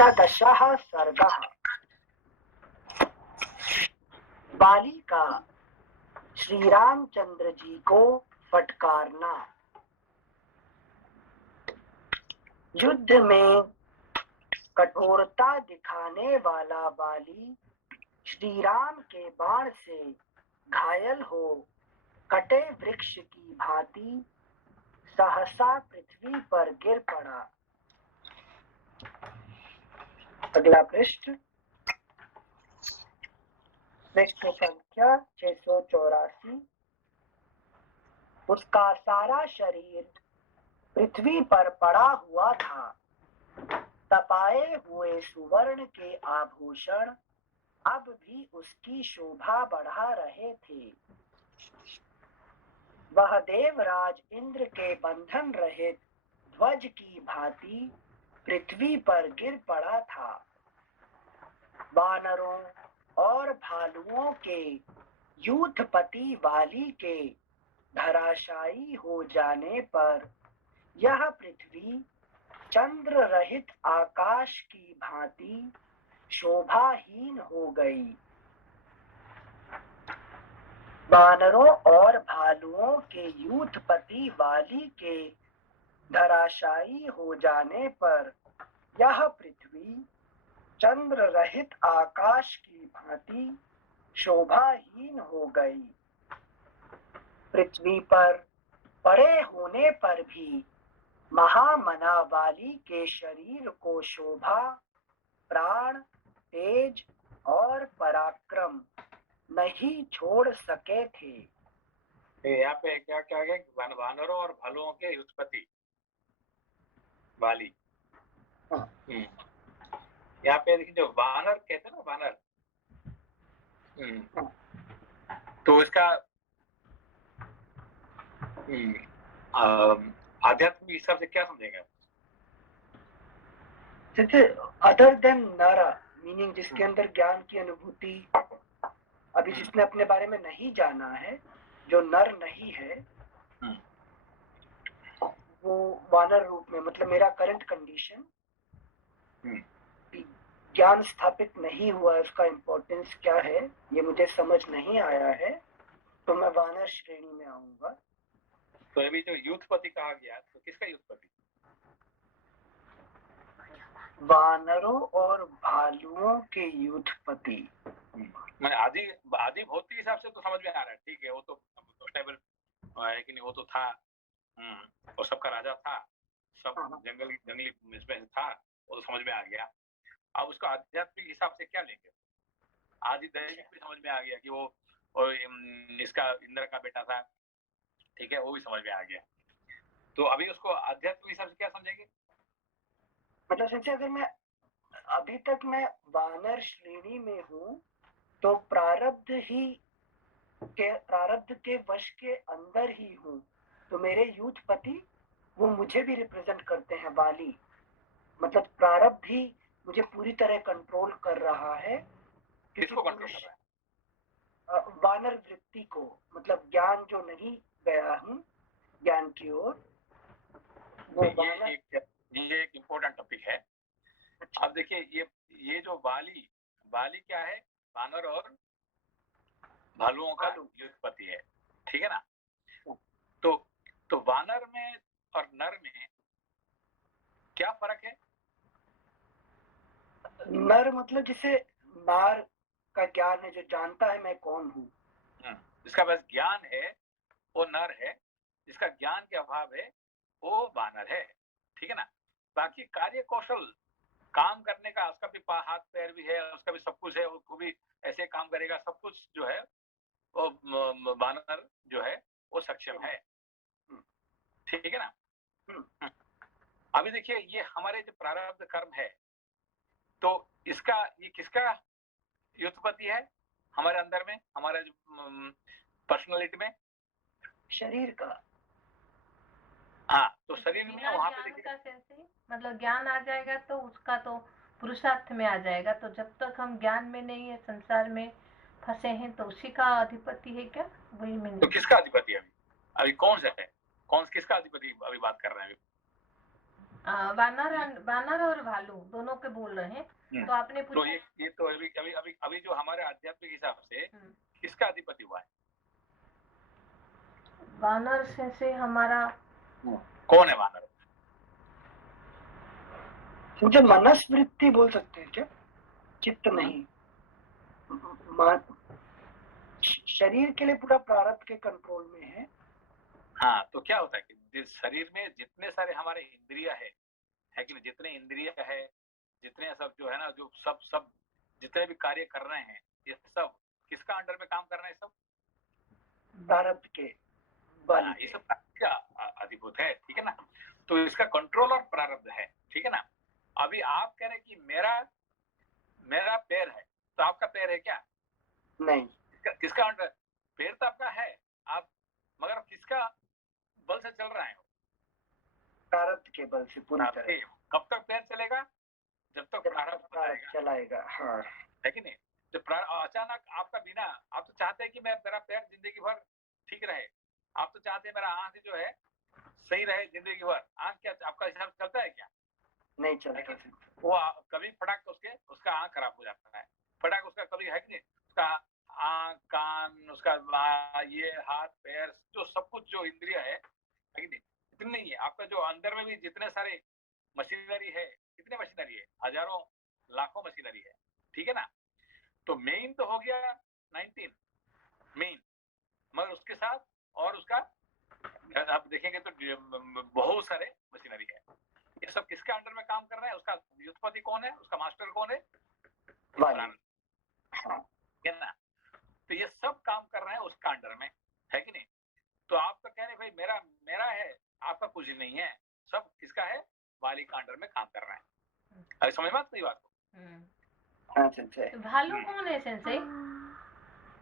अष्टादशः सर्गः। बाली का श्री रामचंद्र जी को फटकारना। युद्ध में कठोरता दिखाने वाला बाली श्री राम के बाण से घायल हो कटे वृक्ष की भांति सहसा पृथ्वी पर गिर पड़ा। अगला पृष्ठ संख्या 684। उसका सारा शरीर पृथ्वी पर पड़ा हुआ था। तपाए हुए सुवर्ण के आभूषण अब भी उसकी शोभा बढ़ा रहे थे। वह देवराज इंद्र के बंधन रहित ध्वज की भांति पृथ्वी पर गिर पड़ा था। वानरों और भालुओं के यूथपति बाली के धराशायी हो जाने पर यह पृथ्वी चंद्र रहित आकाश की भांति शोभाहीन हो गई। वानरों और भालुओं के यूथपति बाली के धराशायी हो जाने पर यह पृथ्वी चंद्र रहित आकाश की भांति शोभाहीन हो गई। पृथ्वी पर पड़े होने पर भी महामना बाली के शरीर को शोभा, प्राण, तेज और पराक्रम नहीं छोड़ सके थे। यहाँ पे क्या क्या है? वानरों और भालुओं के उत्पत्ति बाली। यहाँ पे देखिए जो वानर कहते हैं ना, वानर, तो इसका आध्यात्मिक हिसाब से क्या समझेगा? अदर देन नर, मीनिंग जिसके अंदर ज्ञान की अनुभूति, अभी जिसने अपने बारे में नहीं जाना है, जो नर नहीं है, वो वानर रूप में, मतलब मेरा करंट कंडीशन ज्ञान स्थापित नहीं हुआ है, उसका इम्पोर्टेंस क्या है ये मुझे समझ नहीं आया है, तो मैं वानर श्रेणी में आऊंगा। तो अभी जो यूथपति कहा गया, तो किसका यूथपति? वानरों और भालुओं के यूथपति। मैं आदि भौतिक हिसाब से तो समझ में आ रहा है, ठीक है, वो तो स्टेबल है कि नहीं, वो तो था, और सबका राजा था, सब जंगली इसमें था, वो तो समझ में आ गया। अब उसका आध्यात्मिक हिसाब से क्या लेंगे? आदि दैविक भी समझ में आ गया कि वो इसका इंद्र का बेटा था, ठीक है, वो भी समझ में आ गया। तो अभी उसको आध्यात्मिक हिसाब से क्या समझेंगे? मतलब सोचिए, अगर मैं अभी तक मैं वानर श्रेणी में हूँ तो प्रारब्ध के वश के अंदर ही हूँ, तो मेरे यूथपति वो मुझे भी रिप्रेजेंट करते हैं। बाली मतलब प्रारब्ध ही मुझे पूरी तरह कंट्रोल कर रहा है। किसको कंट्रोल कर रहा है? वानर वृत्ति को, मतलब ज्ञान जो नहीं गया हूँ ज्ञान की ओर, वो ये एक इम्पोर्टेंट टॉपिक है। अब देखिए ये जो बाली क्या है? वानर और भालुओं का यूथपति है, ठीक है ना? तो वानर में और नर में क्या फर्क है? नर मतलब जिसे नार का ज्ञान है, जो जानता है मैं कौन हूँ, जिसका बस ज्ञान है वो नर है, जिसका ज्ञान के अभाव है वो वानर है, ठीक है ना? बाकी कार्य कौशल, काम करने का उसका भी हाथ पैर भी है, उसका भी सब कुछ है, वो भी ऐसे काम करेगा, सब कुछ जो है वो वानर जो है वो सक्षम है, ठीक है ना? अभी देखिए ये हमारे जो प्रारब्ध कर्म है, तो ये किसका युत्पत्ति है हमारे अंदर में, हमारे जो पर्सनालिटी में? शरीर का। हाँ, तो शरीर में वहां पे देखिए, मतलब ज्ञान आ जाएगा तो उसका तो पुरुषार्थ में आ जाएगा। तो जब तक हम ज्ञान में नहीं है, संसार में फंसे हैं, तो उसी का अधिपति है क्या? वही में तो किसका अधिपति है अभी कौन सा है? किसका अधिपति अभी बात कर रहे हैं? वानर और भालू दोनों के बोल रहे हैं। तो आपने तो पूछा ये तो अभी जो हमारे आध्यात्मिक हिसाब से किसका अधिपति हुआ है? वानर से हमारा कौन है वानर? मुझे मनस्वृत्ति बोल सकते हैं क्या? चित्त नहीं, शरीर के लिए पूरा प्रारब्ध के कंट्रोल में है। हाँ, तो क्या होता है कि जिस शरीर में जितने सारे हमारे इंद्रिय है कि नहीं, जितने इंद्रिय है, जितने सब जो है ना, जो सब जितने भी कार्य कर रहे हैं, ये सब किसका अंडर में काम कर रहे हैं? सब प्रारब्ध के बल। ये सब क्या अधिभूत है, ठीक है ना। तो इसका कंट्रोल और प्रारब्ध है, ठीक है ना। अभी आप कह रहे हैं कि मेरा पैर है, तो आपका पैर है क्या? नहीं। किसका अंडर? पैर तो आपका है, आप मगर किसका बल से चल रहे हैं? प्रारब्ध के बल से पूरी तरह। कब तक पैर चलेगा? जब तक प्रारब्ध चलाएगा। हाँ, है कि नहीं। जब अचानक आपका बिना, आप तो चाहते हैं कि मेरा पैर जिंदगी भर ठीक रहे, आप तो चाहते हैं मेरा आंख जो है सही रहे जिंदगी भर। आंख क्या आपका हिसाब चलता है क्या? नहीं चलता। वो कभी फटाक उसका आंख खराब हो जाता है, फटाक उसका कभी है कि नहीं, उसका आंख, कान, उसका ये हाथ पैर, जो सब कुछ जो इंद्रिय है कि नहीं, इतनी नहीं है। आपका जो अंदर में भी जितने सारे मशीनरी है, कितने मशीनरी है? हजारों लाखों मशीनरी है, ठीक है ना। तो मेन तो हो गया 19 मेन, मगर उसके साथ और उसका आप देखेंगे तो बहुत सारे मशीनरी है। ये सब किसके अंडर में काम कर रहे हैं? उसका व्युत्पत्ति कौन है? उसका मास्टर कौन है? है ना। तो ये सब काम कर रहे हैं उसका अंडर में, है कि नहीं। तो आप तो कह रहे भाई मेरा है, आपका कुछ नहीं है, सब किसका है? वाली का अंडर में काम कर रहे हैं। अभी समझ में आती है बात को? भालू कौन है सेंसे?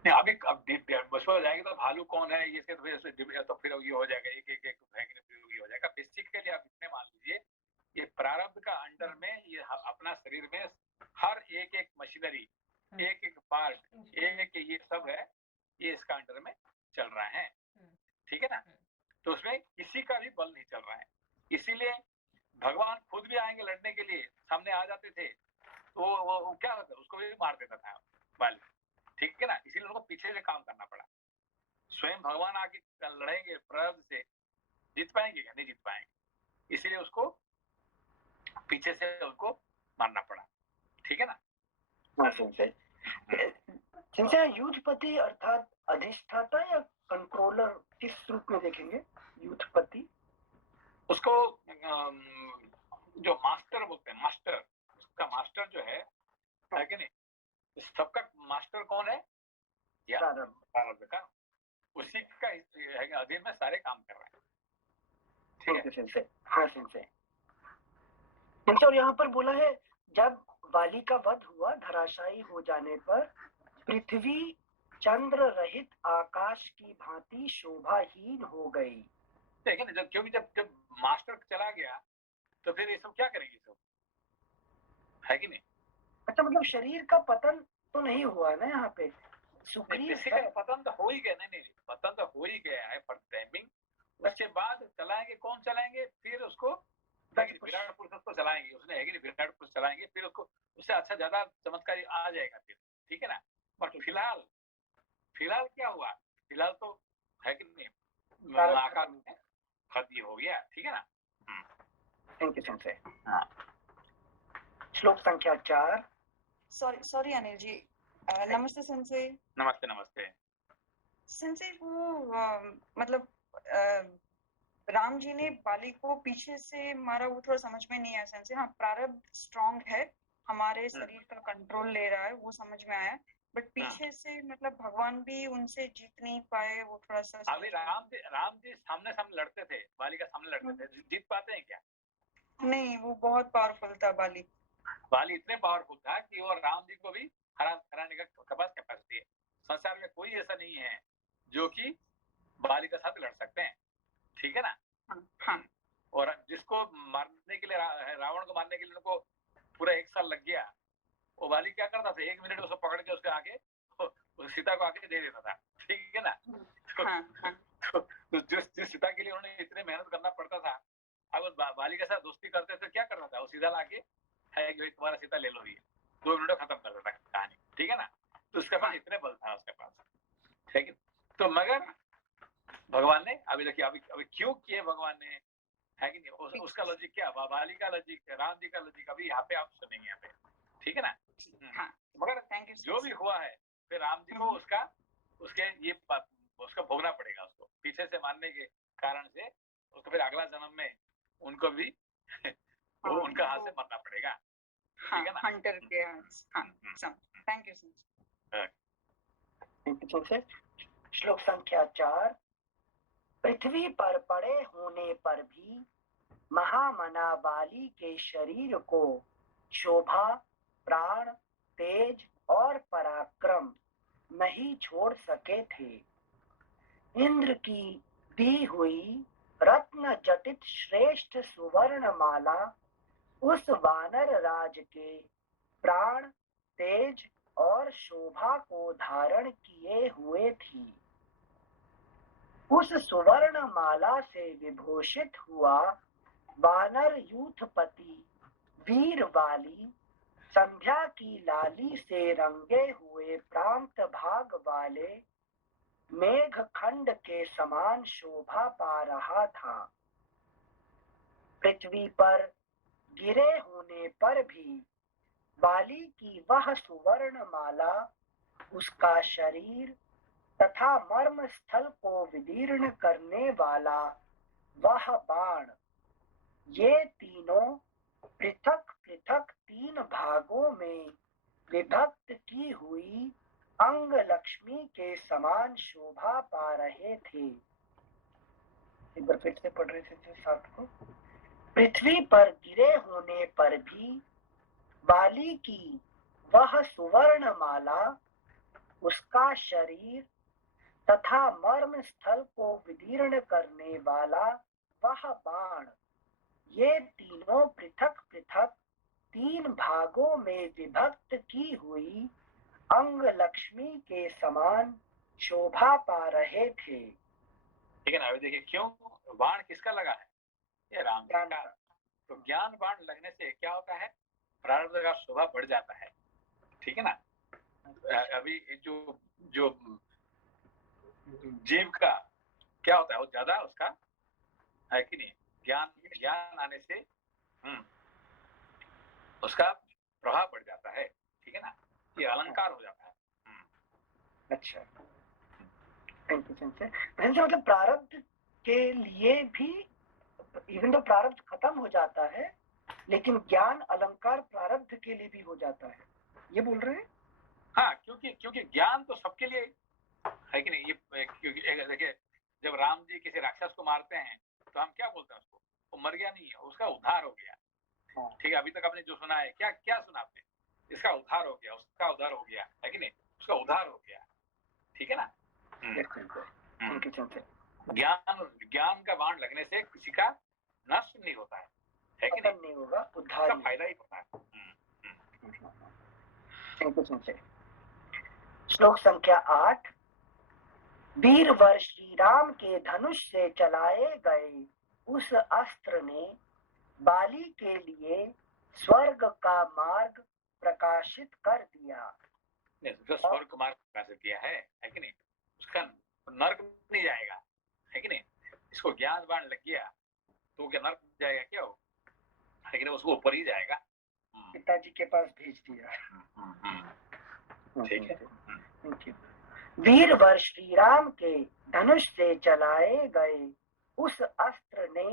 अभी अब बचपन जाएंगे तो भालू कौन है ये तो फिर ये हो जाएगा, एक हो जाएगा। बेसिकली आप इतने मान लीजिए, ये प्रारब्ध का अंडर में ये अपना शरीर में हर एक मशीनरी, एक पार्ट, ये सब है, ये इसका अंडर में चल रहा है, ठीक है ना। तो उसमें किसी का भी बल नहीं चल रहा है। इसीलिए भगवान खुद भी आएंगे लड़ने के लिए, सामने आ जाते थे तो वो क्या होता है, उसको भी मार देता था बाली, ठीक है ना। इसीलिए उनको पीछे से काम करना पड़ा। स्वयं भगवान आके लड़ेंगे प्रारब्ध से, जीत पाएंगे क्या? नहीं जीत पाएंगे, इसीलिए उसको पीछे से उनको मारना पड़ा, ठीक है ना। युद्धपति अर्थात अधिष्ठाता या कंट्रोलर किस रूप में देखेंगे? युद्धपति उसको जो मास्टर बोलते हैं, मास्टर, उसका मास्टर जो है कि नहीं, सबका मास्टर कौन है? प्रारब्ध का, उसी का अधीन में सारे काम कर रहे हैं, ठीक है। हाँ सिंसे। और यहाँ पर बोला है जब बाली का वध हुआ, धराशायी हो जाने पर पृथ्वी चंद्र रहित आकाश की भांति शोभाहीन हो गई। ठीक है ना, क्योंकि जब मास्टर चला गया तो फिर ये सब क्या करेंगे सब, है कि नहीं। अच्छा, मतलब शरीर का पतन तो नहीं हुआ ना यहाँ पे? पतन तो हो ही गया। नहीं, पतन तो हो ही गया है फॉर टाइमिंग। उसके बाद चलाएंगे, कौन चलाएंगे? फिर उसको विराट पुरुष को चलाएंगे, उसने है कि नहीं, विराट पुरुष चलाएंगे, फिर उसको उससे अच्छा ज्यादा चमत्कारी आ जाएगा फिर, ठीक है ना। पर फिलहाल क्या हुआ? फिलहाल तो है कि नहीं, आकाश में खत्म हो गया, ठीक है ना। Thank you sensei. हाँ, श्लोक संख्या 4। सॉरी अनिल जी, नमस्ते सेंसे। नमस्ते सेंसे, वो मतलब राम जी ने बाली को पीछे से मारा, वो थोड़ा समझ में नहीं आया सेंसे। हाँ, प्रारब्ध स्ट्रॉन्ग है, हमारे शरीर का कंट्रोल ले रहा है, वो समझ में आया, बट पीछे से मतलब भगवान भी उनसे जीत नहीं पाए, वो थोड़ा सा। अभी राम जी सामने लड़ते थे, बाली का सामने लड़ते थे, जीत पाते हैं क्या? नहीं, वो बहुत पावरफुल था बाली इतने पावरफुल था कि वो राम जी को भी हराने का कैपेसिटी है। संसार में कोई ऐसा नहीं है जो कि बाली के साथ लड़ सकते हैं, ठीक है ना। हाँ। और जिसको मारने के लिए, रावण को मारने के लिए उनको पूरा 1 साल लग गया, वो बाली क्या करता था, 1 मिनट उसको पकड़ के उसके आगे सीता को आगे दे देता था, ठीक है ना। तो जिस सीता के लिए उन्हें इतने मेहनत करना पड़ता था, अब बाली के साथ दोस्ती करते तो क्या करता था, वो सीधा लाके है कि भाई तुम्हारा सीता ले लो, ये 2 मिनट में खत्म कर देता कहानी, ठीक है ना। तो उसके पास इतने बल था उसके पास, ठीक है। तो मगर भगवान ने अभी देखिए अभी क्यों किए भगवान ने, है कि नहीं, उसका लॉजिक क्या, बाली का लॉजिक, राम जी का लॉजिक अभी यहाँ पे आप सुनेंगे यहाँ पे, ठीक है ना। हाँ, मगर थैंक यू जो भी हुआ है फिर राम जी को उसका उसका भोगना पड़ेगा, उसको पीछे से मारने के कारण से उसको फिर अगला जन्म में उनको भी वो उनका हाथ से मरना पड़ेगा, ठीक है ना। हंटर के हाथ। Thank you sir. श्लोक संख्या 4। पृथ्वी पर पड़े होने पर भी महामना बाली के शरीर को शोभा, प्राण, तेज और पराक्रम नहीं छोड़ सके थे। इंद्र की दी हुई रत्न जटित श्रेष्ठ सुवर्ण माला उस वानर राज के प्राण, तेज और शोभा को धारण किए हुए थी। उस सुवर्ण माला से विभूषित हुआ वानर यूथपति वीर वाली संध्या की लाली से रंगे हुए प्रांत भाग वाले मेघ खंड के समान शोभा पा रहा था। पृथ्वी पर गिरे होने पर भी बाली की वह सुवर्ण माला, उसका शरीर तथा मर्म स्थल को विदीर्ण करने वाला वह बाण, ये तीनों पृथक पृथक 3 भागों में विभक्त की हुई अंग लक्ष्मी के समान शोभा पा रहे थे। एक बार फिर से पढ़ रहे थे साथ को। पृथ्वी पर गिरे होने पर भी बाली की वह सुवर्ण माला, उसका शरीर तथा मर्म स्थल को विदीर्ण करने वाला वह बाण, ये तीनों पृथक पृथक 3 भागों में विभक्त की हुई अंग लक्ष्मी के समान शोभा पा रहे थे। ठीक है ना। अभी देखिए क्यों बाण किसका लगा है, ये राम जी का। तो ज्ञान बाण लगने से क्या होता है, प्रारब्ध का शोभा बढ़ जाता है, ठीक है ना। अभी जो जो जीव का क्या होता है, वो ज्यादा उसका है कि नहीं, ज्ञान आने से उसका प्रभाव बढ़ जाता है, ठीक है ना, ये अलंकार हो जाता है। अच्छा, थैंक यू। मतलब प्रारब्ध के लिए भी इवन तो प्रारब्ध खत्म हो जाता है, लेकिन ज्ञान अलंकार प्रारब्ध के लिए भी हो जाता है, ये बोल रहे हैं। हाँ, क्योंकि ज्ञान तो सबके लिए है कि नहीं। ये क्योंकि देखिए जब राम जी किसी राक्षस को मारते हैं तो हम क्या बोलते हैं उसको, वो मर गया नहीं है, उसका उद्धार हो गया, ठीक है। अभी तक आपने जो सुना है, क्या क्या सुना आपने, इसका उद्धार हो गया, उसका उद्धार हो गया, है कि नहीं, उसका उद्धार हो गया, ठीक है ना। ज्ञान का बाण लगने से किसी का नष्ट नहीं होता है कि नहीं होगा, उद्धार का फायदा ही होता है। श्लोक संख्या 8। वीरवर श्री राम के धनुष से चलाए गए उस अस्त्र ने बाली के लिए स्वर्ग का मार्ग प्रकाशित कर दिया। जो स्वर्ग मार्ग प्रकाशित किया है कि नहीं, उसका नर्क नहीं जाएगा, है कि नहीं। इसको ज्ञान बाण लग गया तो क्या नर्क जाएगा, क्या हो, है कि नहीं, उसको ऊपर ही जाएगा, पिताजी के पास भेज दिया, ठीक है। वीरवर श्री राम के धनुष से चलाए गए उस अस्त्र ने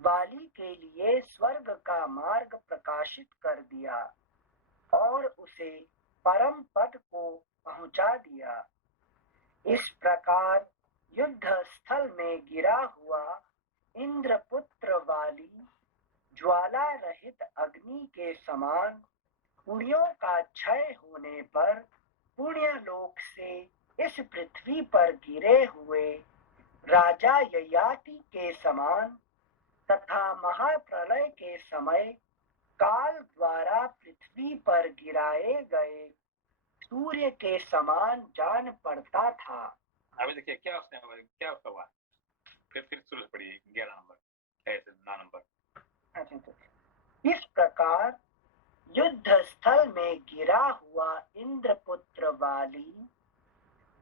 बाली के लिए स्वर्ग का मार्ग प्रकाशित कर दिया और उसे परम पद को पहुंचा दिया। इस प्रकार युद्ध स्थल में गिरा हुआ इंद्रपुत्र वाली ज्वाला रहित अग्नि के समान पुण्यों का क्षय होने पर पुण्य लोक से इस पृथ्वी पर गिरे हुए राजा ययाति के समान तथा महाप्रलय के समय काल द्वारा पृथ्वी पर गिराए गए सूर्य के समान जान पड़ता था। अभी देखिए क्या उसका हुआ, फिर शुरू से पढ़िए 11 नंबर। ऐसे 9 नंबर। इस प्रकार युद्ध स्थल में गिरा हुआ इंद्रपुत्र वाली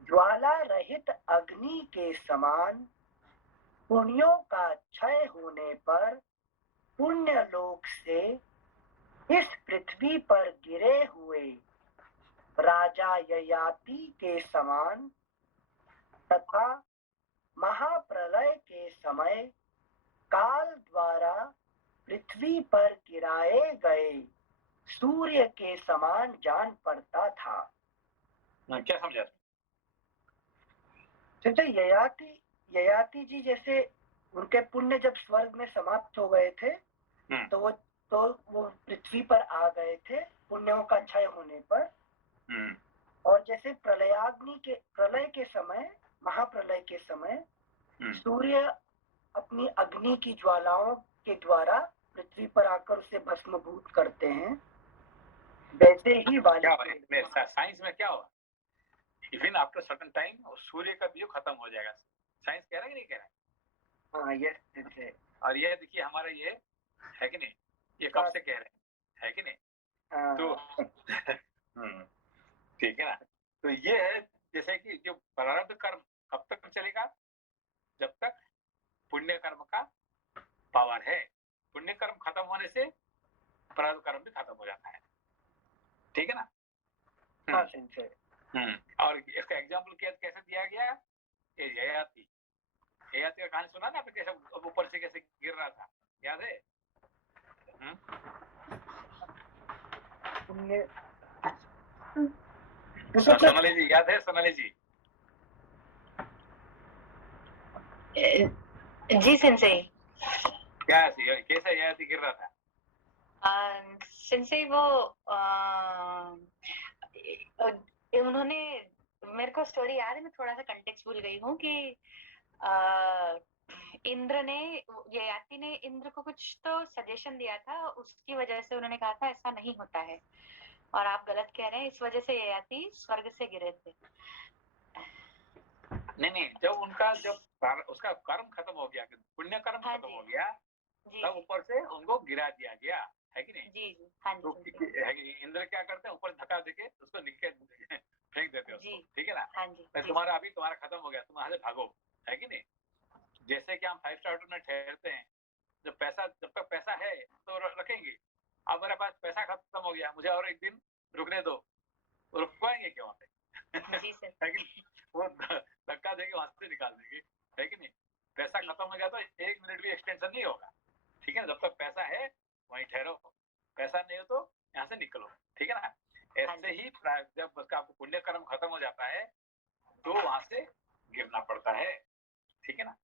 ज्वाला रहित अग्नि के समान पुण्यों का क्षय होने पर पुण्य लोक से इस पृथ्वी पर गिरे हुए राजा ययाति के समान तथा महाप्रलय के समय काल द्वारा पृथ्वी पर गिराए गए सूर्य के समान जान पड़ता था। क्या समझा? ययाति जी जैसे उनके पुण्य जब स्वर्ग में समाप्त हो गए थे तो वो पृथ्वी पर आ गए थे पुण्यों का क्षय होने पर। और जैसे प्रलय के समय, महाप्रलय के समय सूर्य अपनी अग्नि की ज्वालाओं के द्वारा पृथ्वी पर आकर उसे भस्मभूत करते हैं, वैसे ही साइंस में क्या हुआ? इवन आफ्टर सर्टेन टाइम सूर्य का भी खत्म हो जाएगा। साइंस कह रहा है कि नहीं कह रहा है? हाँ, यस। और ये देखिए हमारा ये है कि नहीं, ये कब से कह रहे हैं, है कि नहीं? तो ठीक है ना। तो ये है जैसे कि जो प्रारब्ध कर्म कब तक चलेगा? जब तक पुण्य कर्म का पावर है। पुण्य कर्म खत्म होने से प्रारब्ध कर्म भी खत्म हो जाता है, ठीक है ना? और इसका एग्जाम्पल कैसे दिया गया? ययाति का कहानी सुना ना आपने, कैसे ऊपर से कैसे गिर रहा था, याद है? सोनाली जी याद है? सोनाली जी जी सेंसेई, क्या कैसे ययाति गिर रहा था? सेंसेई वो उन्होंने, मेरे को स्टोरी याद है, मैं थोड़ा सा कंटेक्स्ट भूल गई हूँ कि इंद्र ने, ययाति ने इंद्र को कुछ तो सजेशन दिया था, उसकी वजह से उन्होंने कहा था ऐसा नहीं होता है, और आप गलत कह रहे हैं, इस वजह से ययाति स्वर्ग से गिरे थे। नहीं, जब उसका कर्म खत्म हो गया, पुण्य कर्म खत्म हो गया, तब ऊपर से उनको गिरा दिया गया, है कि नहीं? जी हाँ तो इंद्र क्या करते हैं, ऊपर धक्का देके उसको नीचे फेंक देते हैं उसको, ठीक है ना? तुम्हारा खत्म हो गया, तुम वहां से भागो, है कि नहीं? जैसे कि हम 5 स्टार होटल में ठहरते हैं, जब तक पैसा है तो रखेंगे। अब मेरे पास पैसा खत्म हो गया, मुझे और एक दिन रुकने दो, रुकवाएंगे क्या वहाँ पे? वो धक्का देके वहां से निकाल देंगे, है कि नहीं? पैसा खत्म हो गया तो 1 मिनट भी एक्सटेंशन नहीं होगा, ठीक है? जब तक पैसा है वहीं ठहरो, पैसा नहीं हो तो यहाँ से निकलो, ठीक है ना? ऐसे ही जब उसका आपको पुण्य कर्म खत्म हो जाता है तो वहां से गिरना पड़ता है, ठीक है ना?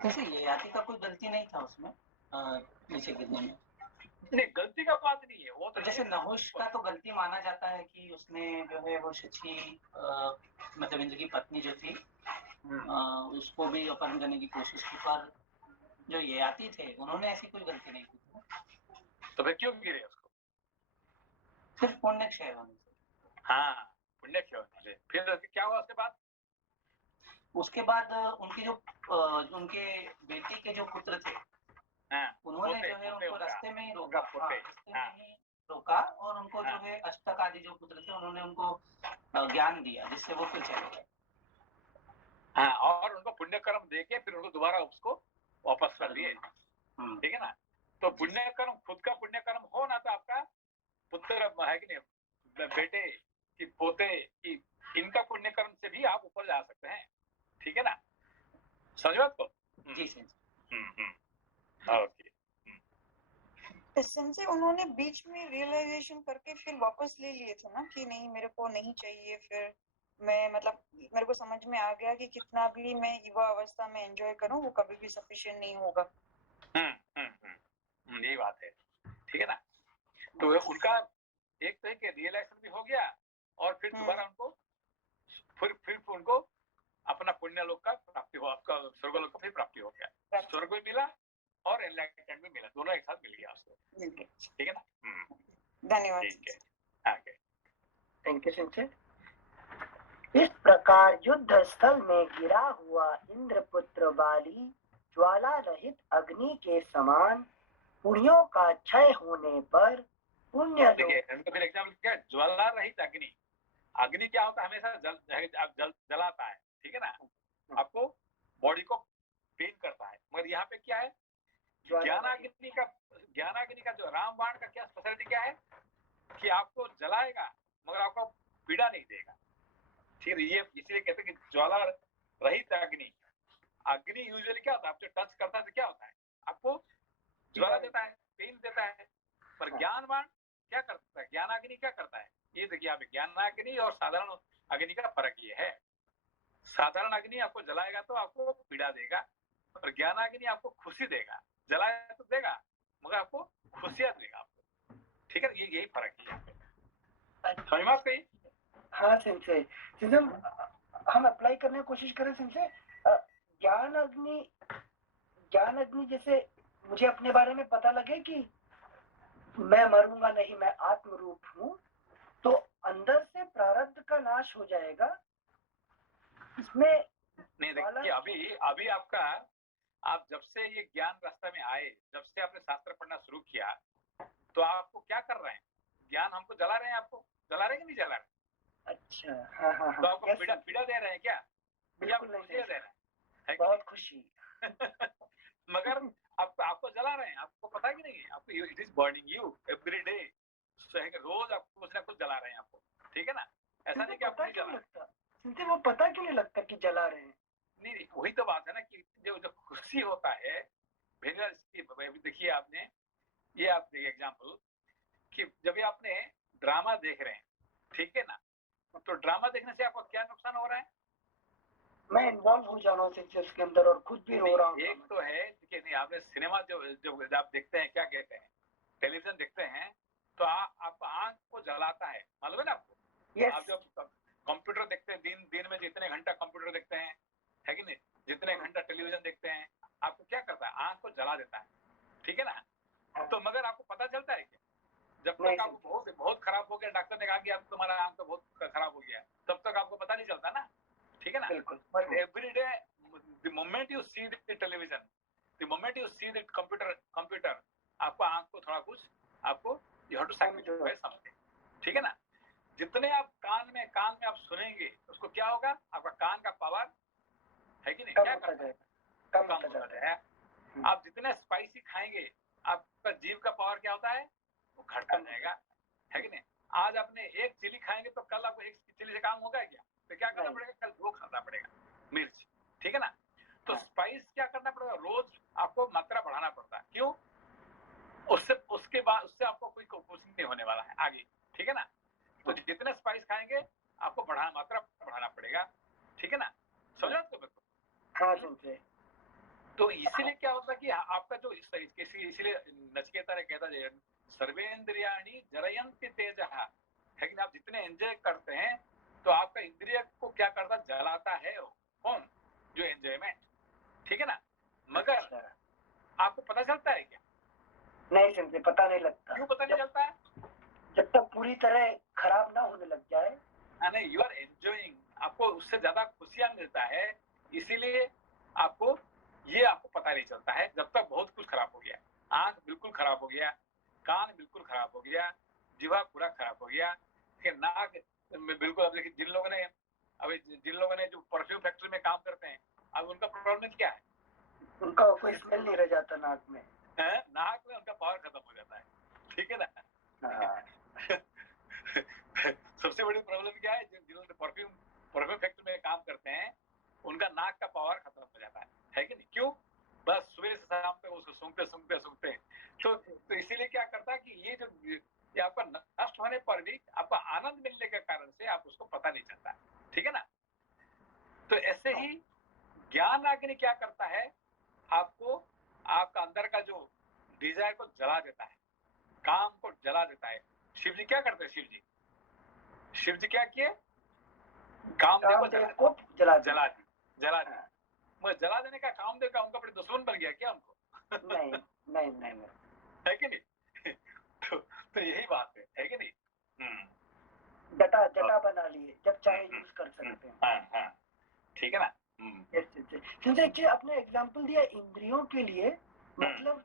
वैसे ययाति का कोई गलती नहीं था उसमें नीचे गिरने में? नहीं, गलती का बात नहीं है वो तो। जैसे नहुष का तो गलती माना जाता है कि उसने जो है वो शची मतलब इंद्र की पत्नी जो थी उसको भी अपहरण करने की कोशिश की, पर जो ययाति थे उन्होंने ऐसी कोई गलती नहीं की। तो फिर क्यों गिरे उसको? सिर्फ पुण्य क्षय होने से। हाँ, पुण्य क्षय होने से। फिर क्या हुआ उसके बाद? उनकी जो उनके बेटी के जो पुत्र थे, उन्होंने जो है उनको रास्ते में ही रोका, और उनको जो है अष्टक आदि जो पुत्र थे उन्होंने उनको ज्ञान दिया, जिससे वो फिर चले गए। हाँ, और उनको पुण्य कर्म देके फिर उनको दोबारा उसको वापस कर दिए, ठीक है ना? तो पुण्य कर्म, खुद का पुण्य कर्म हो ना तो आपका पुत्र है कि नहीं, बेटे की, पोते की, इनका पुण्य कर्म से भी आप ऊपर जा सकते हैं, ठीक है ना? समझो आपको? जी सर। ओके। से उन्होंने बीच में रियलाइजेशन करके फिर वापस ले लिए थे ना कि नहीं मेरे को नहीं चाहिए, फिर मैं मतलब मेरे को समझ में आ गया कि कितना भी मैं युवा अवस्था में एंजॉय करूं वो कभी भी सफिशिएंट नहीं होगा। यही बात है, ठीक है ना? तो उनका एक तरह के रियलाइजेशन भी हो गया, और फिर दोबारा उनको फिर उनको अपना पुण्य लोक का प्राप्ति हुआ, आपका स्वर्गलोक का भी प्राप्ति हो गया, स्वर्ग भी मिला और एनलाइटमेंट भी मिला, दोनों एक साथ मिल गया उसको, ठीक है ना? धन्यवाद। ठीक है, आगे। थैंक यू सिंचर। इस प्रकार युद्ध स्थल में गिरा हुआ इंद्रपुत्र वाली ज्वाला रहित अग्नि के समान पुण्यों का क्षय होने पर पुण्य देखिए फिर एग्जाम्पल क्या, ज्वाला रहित अग्नि। अग्नि क्या होता है, हमेशा जलाता है, ठीक है ना, आपको बॉडी को पेन करता है। मगर यहाँ पे क्या है, ज्ञानाग्नि का जो रामबाण का क्या स्पेशलिटी क्या है कि आपको जलाएगा मगर आपको पीड़ा नहीं देगा। ठीक है, ये इसीलिए कहते हैं कि ज्वाला रहित अग्नि। अग्नि यूजुअली क्या होता है, आपको टच करता है तो क्या होता है, आपको ज्वाला देता है, पेन देता है। पर ज्ञानवान क्या करता है, ज्ञानाग्नि क्या करता है, ये देखिए आप, ज्ञानाग्नि और साधारण अग्नि का फर्क ये है। साधारण अग्नि आपको जलाएगा तो आपको पीड़ा देगा, और ज्ञानाग्नि आपको खुशी देगा। जलाएगा तो देगा मगर आपको खुशियां देगा आपको। ठीक है, ये यही फर्क है यहाँ पे। समझ में आपको? हाँ सेंसे, हम अप्लाई करने की कोशिश करें सेंसे। ज्ञान अग्नि जैसे मुझे अपने बारे में पता लगे कि मैं मरूंगा नहीं, मैं आत्म रूप हूँ, तो अंदर से प्रारब्ध का नाश हो जाएगा। इसमें नहीं देखिए, अभी आपका, आप जब से ये ज्ञान रास्ता में आए, जब से आपने शास्त्र पढ़ना शुरू किया, तो आपको क्या कर रहे हैं, ज्ञान हमको जला रहे हैं, आपको जला रहे हैं कि नहीं जला रहे? अच्छा, हाँ हाँ हाँ, तो आपको पीड़ा दे रहे हैं क्या? बिल्कुल नहीं दे रहे हैं, बहुत खुशी मगर आपको जला रहे हैं, आपको पता कि नहीं, आपको it is burning you every day. रोज आपको कुछ ना कुछ जला रहे हैं आपको, ठीक है ना, ऐसा नहीं कि आपको नहीं जला लगता। वो पता क्यों नहीं लगता कि जला रहे हैं? नहीं, वही तो बात है ना कि जो खुशी होता है, देखिए आपने ये, आप देखिए एग्जाम्पल कि जब भी आपने ड्रामा देख रहे हैं, ठीक है ना, तो ड्रामा देखने से आपको क्या नुकसान हो रहा है? मैं इन्वॉल्व हो जा रहा हूँ उसके अंदर और खुद भी रो रहा हूँ। एक तो है कि नहीं, आपने सिनेमा जो आप देखते हैं, क्या कहते हैं, टेलीविजन देखते हैं, तो आपको आंख को जलाता है, मालूम है ना आपको? yes. आप जब कंप्यूटर देखते हैं, दिन में जितने घंटा कंप्यूटर देखते हैं, है कि नहीं, जितने घंटा टेलीविजन देखते हैं, आपको क्या करता है, आंख को जला देता है, ठीक है ना। तो मगर आपको पता चलता है क्या, जब तक आपको बहुत खराब हो गया, डॉक्टर ने कहा कि आप तुम्हारा आंख तो बहुत खराब हो गया, तब तक आपको पता नहीं चलता ना, ठीक है ना। But every day the moment you see the television, the moment you see the computer, आपको आंख को थोड़ा कुछ, आपको you have to sacrifice something, ठीक है ना। जितने आप कान में आप सुनेंगे, उसको क्या होगा, आपका कान का पावर है कि नहीं, क्या करता है, कम होता है। आप जितने स्पाइसी खाएंगे, आपका जीव का पावर क्या होता है, वो घटता जाएगा, है कि नहीं। आज आपने एक चिली खाएंगे तो कल आपको एक चिली से काम होगा क्या, तो क्या करना पड़ेगा, कल 2 खाना पड़ेगा मिर्च, ठीक है ना। तो स्पाइस क्या करना पड़ेगा, रोज आपको मात्रा बढ़ाना पड़ता है, क्यों, उसके बाद उससे आपको कोई कुछ नहीं होने वाला है आगे, ठीक है ना। तो जितने स्पाइस खाएंगे आपको मात्रा बढ़ाना पड़ेगा, ठीक है ना, समझो आपको? हाँ समझे। तो इसीलिए क्या होता है कि आपका जो इसीलिए नचिकेता ने कहता है सर्वेंद्रियाणि जरयन्ति तेजः, है कि आप जितने एंजॉय करते हैं तो आपका इंद्रिय को क्या करता, जलाता है वो, कौन, जो एंजॉयमेंट, ठीक है ना। मगर आपको पता चलता है क्या? नहीं समझे, पता नहीं लगता। क्यों पता नहीं चलता है? जब तक पूरी तरह खराब ना होने लग जाए। नहीं, यू आर एंजॉइंग, आपको उससे ज्यादा खुशियां मिलता है, इसीलिए आपको पता नहीं चलता है जब तक बहुत कुछ खराब हो गया, आंख बिल्कुल खराब हो गया, कान बिल्कुल खराब हो गया, जीवा पूरा खराब हो गया, नाक बिल्कुल। अब देखिए जिन लोगों ने जो परफ्यूम फैक्ट्री में काम करते हैं, अब उनका प्रॉब्लम क्या है, उनका कोई स्मेल नहीं रह जाता नाक में, उनका पावर खत्म हो जाता है, ठीक है ना। सबसे बड़ी प्रॉब्लम क्या है, जिन लोग परफ्यूम फैक्ट्री में काम करते हैं, उनका नाक का पावर खत्म हो जाता है कि नहीं, क्यों, बस सुबह से शाम तक उसको सूंघते तो इसीलिए क्या करता है कि ये आपका नष्ट होने पर भी आपको आनंद मिलने के कारण से आप उसको पता नहीं चलता, ठीक है ना। तो ऐसे ही ज्ञान अग्नि क्या करता है, आपको आपका अंदर का जो डिजायर को जला देता है, काम को जला देता है। शिव जी क्या करते हैं, शिव जी क्या किए, कामदेव को जला दी। मैं जला देने का कामदेव का उनका बड़े दुश्मन बन गया क्या उनको? नहीं है कि नहीं। तो यही बात है कि नहीं। जटा बना लिए, जब चाहे यूज कर सकते हैं। हाँ, ठीक है ना। क्योंकि आपने एग्जांपल दिया इंद्रियों के लिए, मतलब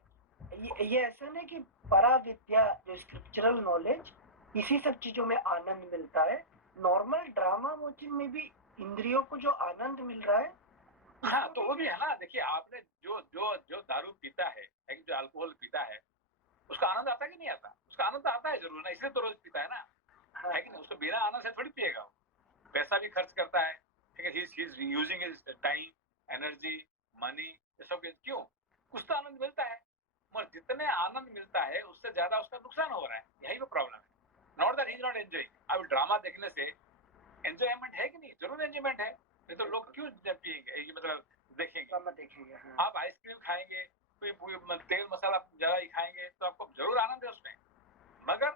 ये ऐसा नहीं कि पराविद्या जो स्क्रिप्चरल नॉलेज, इसी सब चीजों में आनंद मिलता है। नॉर्मल ड्रामा वॉचिंग में भी इंद्रियों को जो आनंद मिल रहा है, हाँ, तो वो भी है ना। देखिए, आपने जो जो जो दारू पीता है, जो अल्कोहल पीता है, उसका आनंद आता है कि नहीं आता? उसका आनंद आता है जरूर ना, इसलिए तो रोज पीता है ना, है कि नहीं? उसको बिना आनंद से थोड़ी पिएगा। पैसा भी खर्च करता है, ठीक है, he is using his time, energy, money, ये सब क्यों? कुछ तो आनंद मिलता है, मगर जितने आनंद मिलता है उससे ज्यादा उसका नुकसान हो रहा है। यही वो प्रॉब्लम है। Not that he is not enjoying. अब ड्रामा देखने से एंजॉयमेंट है कि नहीं? जरूर एंजॉयमेंट है, नहीं तो लोग क्यों पिएंगे, मतलब देखेंगे। आप आइसक्रीम खाएंगे, कोई तेल मसाला ज्यादा ही खाएंगे, तो आपको जरूर आनंद है उसमें, मगर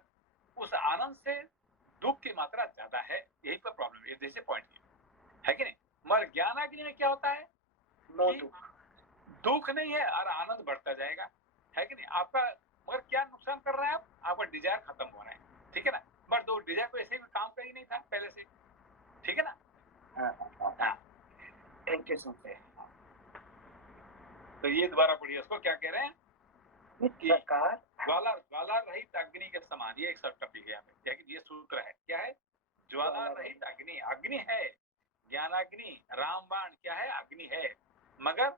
उस आनंद से दुख की मात्रा ज्यादा है। यही पर प्रॉब्लम है, जैसे पॉइंट है कि नहीं? मगर ज्ञानाग्नि में क्या होता है? दुख नहीं है और आनंद बढ़ता जाएगा, है कि नहीं? आपका मगर क्या नुकसान कर रहा है? आपका डिजायर खत्म हो रहा है, ठीक है ना? बट दो डिजायर को ऐसे भी काम का ही नहीं था पहले से, ठीक है ना? हाँ, थैंक यू सो मच। तो ये दोबारा पढ़िए, उसको क्या कह रहे हैं कि ज्वाला रहित अग्नि के समान। ये एक सब टॉपिक है यहाँ पे, क्या ये सूत्र है, क्या है? ज्वाला रहित अग्नि, अग्नि है, ज्ञानाग्नि, रामबाण क्या है? अग्नि है, मगर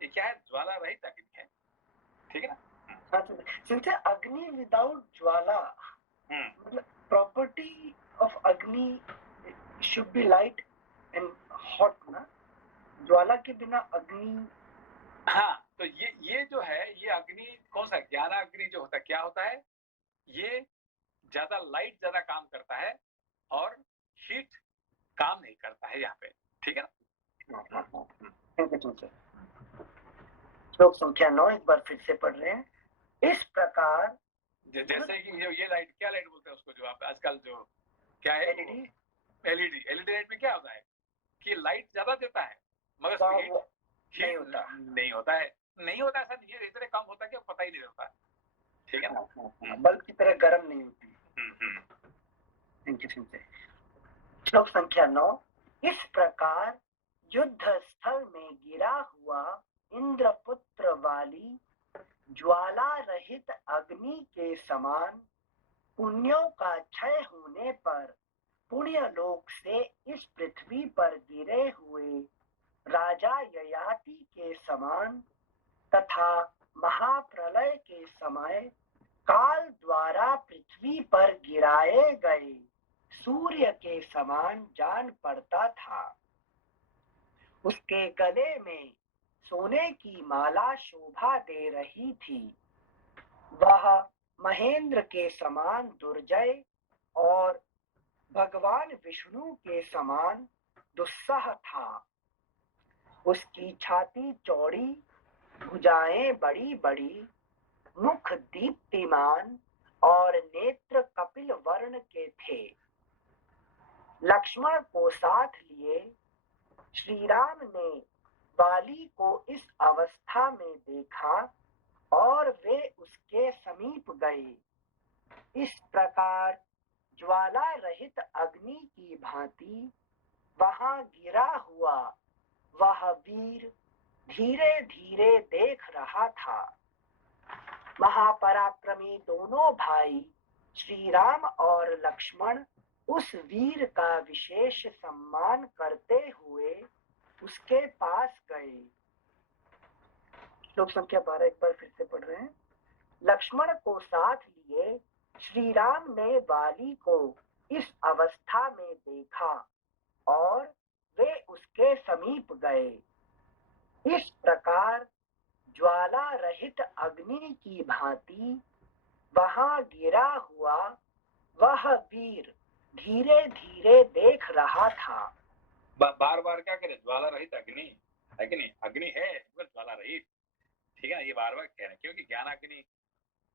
ये क्या है? ज्वाला रहित अग्नि है, ठीक है ना? अग्नि विदाउट ज्वाला, मतलब प्रॉपर्टी ऑफ अग्नि should be light and hot ना, ज्वाला के बिना अग्नि। हाँ, तो ये जो है, ये अग्नि कौन सा? ज्ञानाग्नि जो होता है, क्या होता है? ये ज्यादा लाइट ज्यादा काम करता है और हीट काम नहीं करता है यहाँ पे, ठीक है ना? श्लोक संख्या 9 एक बार फिर से पढ़ रहे हैं। इस प्रकार जैसे कि ये लाइट, क्या लाइट बोलते हैं उसको, जो आप आजकल जो क्या है, एलईडी लाइट में क्या होता है कि लाइट ज्यादा देता है मगर हीट नहीं होता है। ऐसा नहीं है, इतने कम होता है कि पता ही नहीं रहता, ठीक है ना? बल्ब की तरह गर्म नहीं होती। श्लोक संख्या 9। इस प्रकार युद्ध स्थल में गिरा हुआ इंद्रपुत्र वाली ज्वाला रहित अग्नि के समान पुण्यों का क्षय होने पर पुण्य लोक से इस पृथ्वी पर गिरे हुए राजा ययाति के समान तथा महाप्रलय के समय काल द्वारा पृथ्वी पर गिराए गए सूर्य के समान जान पड़ता था। उसके गले में सोने की माला शोभा दे रही थी। वह महेंद्र के समान दुर्जय और भगवान विष्णु के समान दुस्सह था। उसकी छाती चौड़ी, भुजाएं बड़ी बड़ी, मुख दीप्तिमान और नेत्र कपिल वर्ण के थे। लक्ष्मण को साथ लिए श्री राम ने बाली को इस अवस्था में देखा और वे उसके समीप गए। इस प्रकार ज्वाला रहित अग्नि की भांति वहां गिरा हुआ वह वीर धीरे धीरे देख रहा था। महापराक्रमी दोनों भाई श्री राम और लक्ष्मण उस वीर का विशेष सम्मान करते हुए उसके पास गए। श्लोक संख्या 12 एक बार फिर से पढ़ रहे हैं। लक्ष्मण को साथ लिए श्री राम ने बाली को इस अवस्था में देखा और वे उसके समीप गए। इस प्रकार ज्वाला रहित अग्नि की भांति वहां गिरा हुआ वह वीर धीरे धीरे देख रहा था। बार बार क्या करे? ज्वाला रहित अग्नि है कि नहीं? अग्नि है मगर ज्वाला रहित, ठीक है ना? ये बार बार कह रहे हैं क्योंकि ज्ञानाग्नि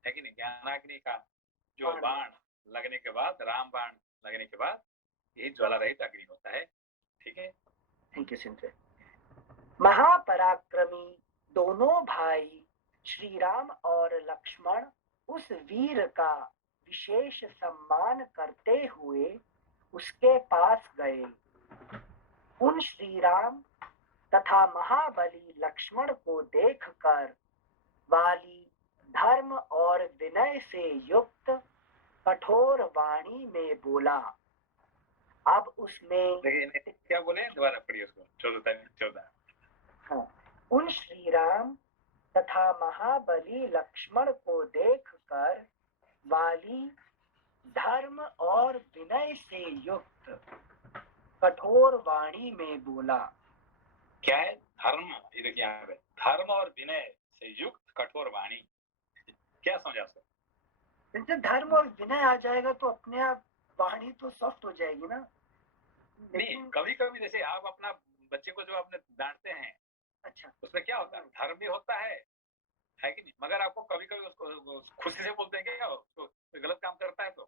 है कि नहीं? ज्ञानाग्नि का जो बाण लगने के बाद, राम बाण लगने के बाद यही ज्वाला रहित अग्नि होता है, ठीक है? Thank you Singh. महापराक्रमी दोनों भाई श्री राम और लक्ष्मण उस वीर का विशेष सम्मान करते हुए उसके पास गए। उन श्री राम तथा महाबली लक्ष्मण को देखकर वाली धर्म और विनय से युक्त कठोर वाणी में बोला। अब उसमें क्या बोले, दोबारा पढ़िए उसको। 14। हाँ, उन श्री राम तथा महाबली लक्ष्मण को देखकर वाली धर्म और विनय से युक्त कठोर वाणी में बोला। क्या है धर्म? ये देखिए यहाँ पे धर्म और विनय से युक्त कठोर वाणी। क्या समझा सर? जैसे धर्म और विनय आ जाएगा तो अपने आप वाणी तो सॉफ्ट हो जाएगी ना। नहीं, कभी कभी जैसे आप अपना बच्चे को जो आपने डांटते हैं, अच्छा, उसमें क्या होता है, धर्म भी होता है कि नहीं? मगर आपको कभी कभी उसको खुशी से बोलते हैं क्या, उसको गलत काम करता है तो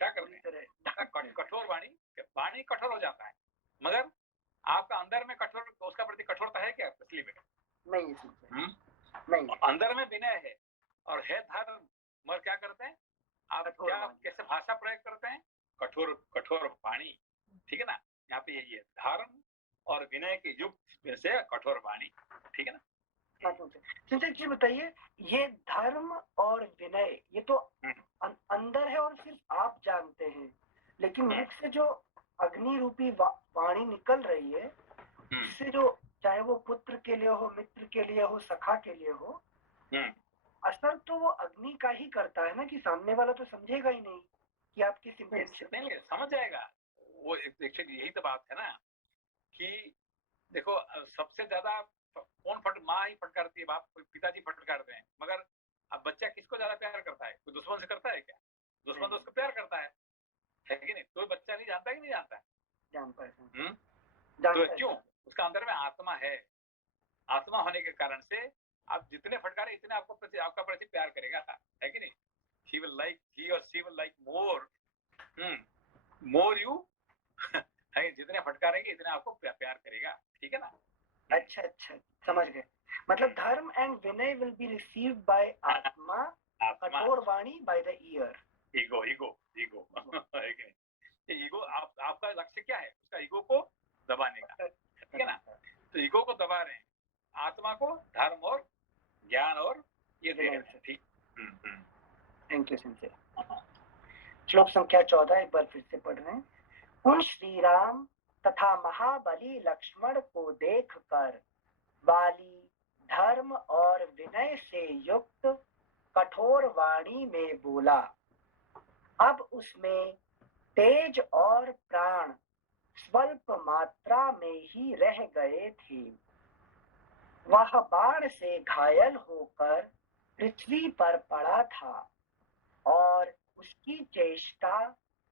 क्या करते हैं? कठोर वाणी कठोर हो जाता है, मगर आपका अंदर में कठोर, उसका प्रति कठोरता है क्या असली में? नहीं। अंदर में विनय है और है धर्म, मगर क्या करते हैं आप, क्या कैसे भाषा प्रयोग करते हैं? कठोर वाणी। ठीक है ना? यहाँ पे यही है, धर्म और विनय के युक्त से कठोर वाणी। ठीक है ना? संजय जी बताइए, ये धर्म और विनय ये तो अंदर है और सिर्फ आप जानते हैं, लेकिन मुख से जो अग्नि रूपी वाणी निकल रही है, इससे जो चाहे वो पुत्र के लिए हो, मित्र के लिए हो, सखा के लिए हो, असर तो वो अग्नि का ही करता है ना, कि सामने वाला तो समझेगा ही नहीं कि आप किस इंटेंशन। नहीं, समझ जाएगा वो। एक्चुअली यही तो बात है ना कि देखो, सबसे ज्यादा कौन माँ ही फटकारती है, बाप पिताजी फटकारते हैं, मगर अब बच्चा किसको ज्यादा प्यार करता है? कोई दुश्मन से करता है क्या? दुश्मन तो उसको प्यार करता है कि नहीं? कोई बच्चा नहीं जानता कि नहीं जानता है? जानता है। तो क्यों? उसका अंदर में आत्मा है। आत्मा होने के कारण से आप जितने फटकारे इतने आपका प्रति प्यार करेगा, है कि नहीं? He or she will like more you है, जितने फटकारेंगे इतने आपको प्यार करेगा। ठीक है ना? अच्छा, समझ गए। मतलब धर्म and Vinay will be received by आत्मा, कठोर वाणी बाय द ईयर। ईगो है कि नहीं? ईगो आपका लक्ष्य क्या है? उसका ईगो को दबाने का। ठीक है ना? तो ईगो को दबा रहे हैं, आत्मा को धर्म और ज्ञान और ये दे रहे हैं। ठीक। Thank you Sanjay. श्लोक संख्या 14 एक बार फिर से पढ़ रहे हैं। उन श्री राम तथा महाबली लक्ष्मण को देखकर वाली धर्म और विनय से युक्त कठोर वाणी में बोला। अब उसमें तेज और प्राण स्वल्प मात्रा में ही रह गए थे। वह बाण से घायल होकर पृथ्वी पर पड़ा था और उसकी चेष्टा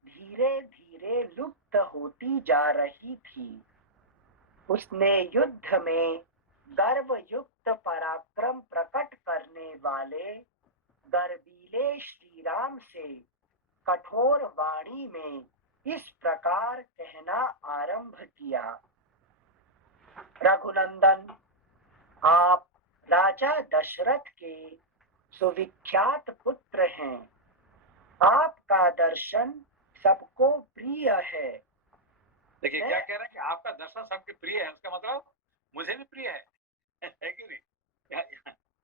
धीरे धीरे लुप्त होती जा रही थी। उसने युद्ध में गर्वयुक्त पराक्रम प्रकट करने वाले गर्वीले श्री राम से कठोर वाणी में इस प्रकार कहना आरंभ किया। रघुनंदन, आप राजा दशरथ के सुविख्यात पुत्र हैं। आपका दर्शन सबको प्रिय है। देखिए क्या कह रहे हैं कि आपका दर्शन सबके प्रिय है, उसका मतलब मुझे भी प्रिय है कि नहीं?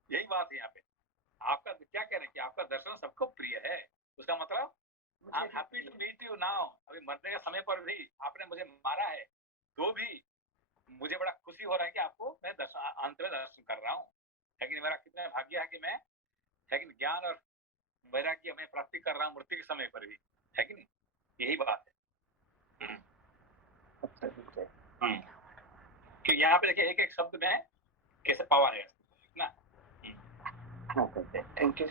यही बात है यहाँ पे। आपका क्या कह रहे हैं कि आपका दर्शन सबको प्रिय है, उसका मतलब I am happy to meet you now. अभी मरने के समय पर भी आपने मुझे मारा है, तो भी मुझे बड़ा खुशी हो रहा है कि आपको मैं अंत में दर्शन कर रहा हूँ। है कि नहीं? मेरा कितना भाग्य है कि मैं, है कि नहीं, ज्ञान और वैराग्य मैं प्राप्ति कर रहा हूँ मृत्यु के समय पर भी। है कि नहीं? यही बात है। कि यहाँ पे देखिए एक एक शब्द में कैसे पावर है ना। Thank you.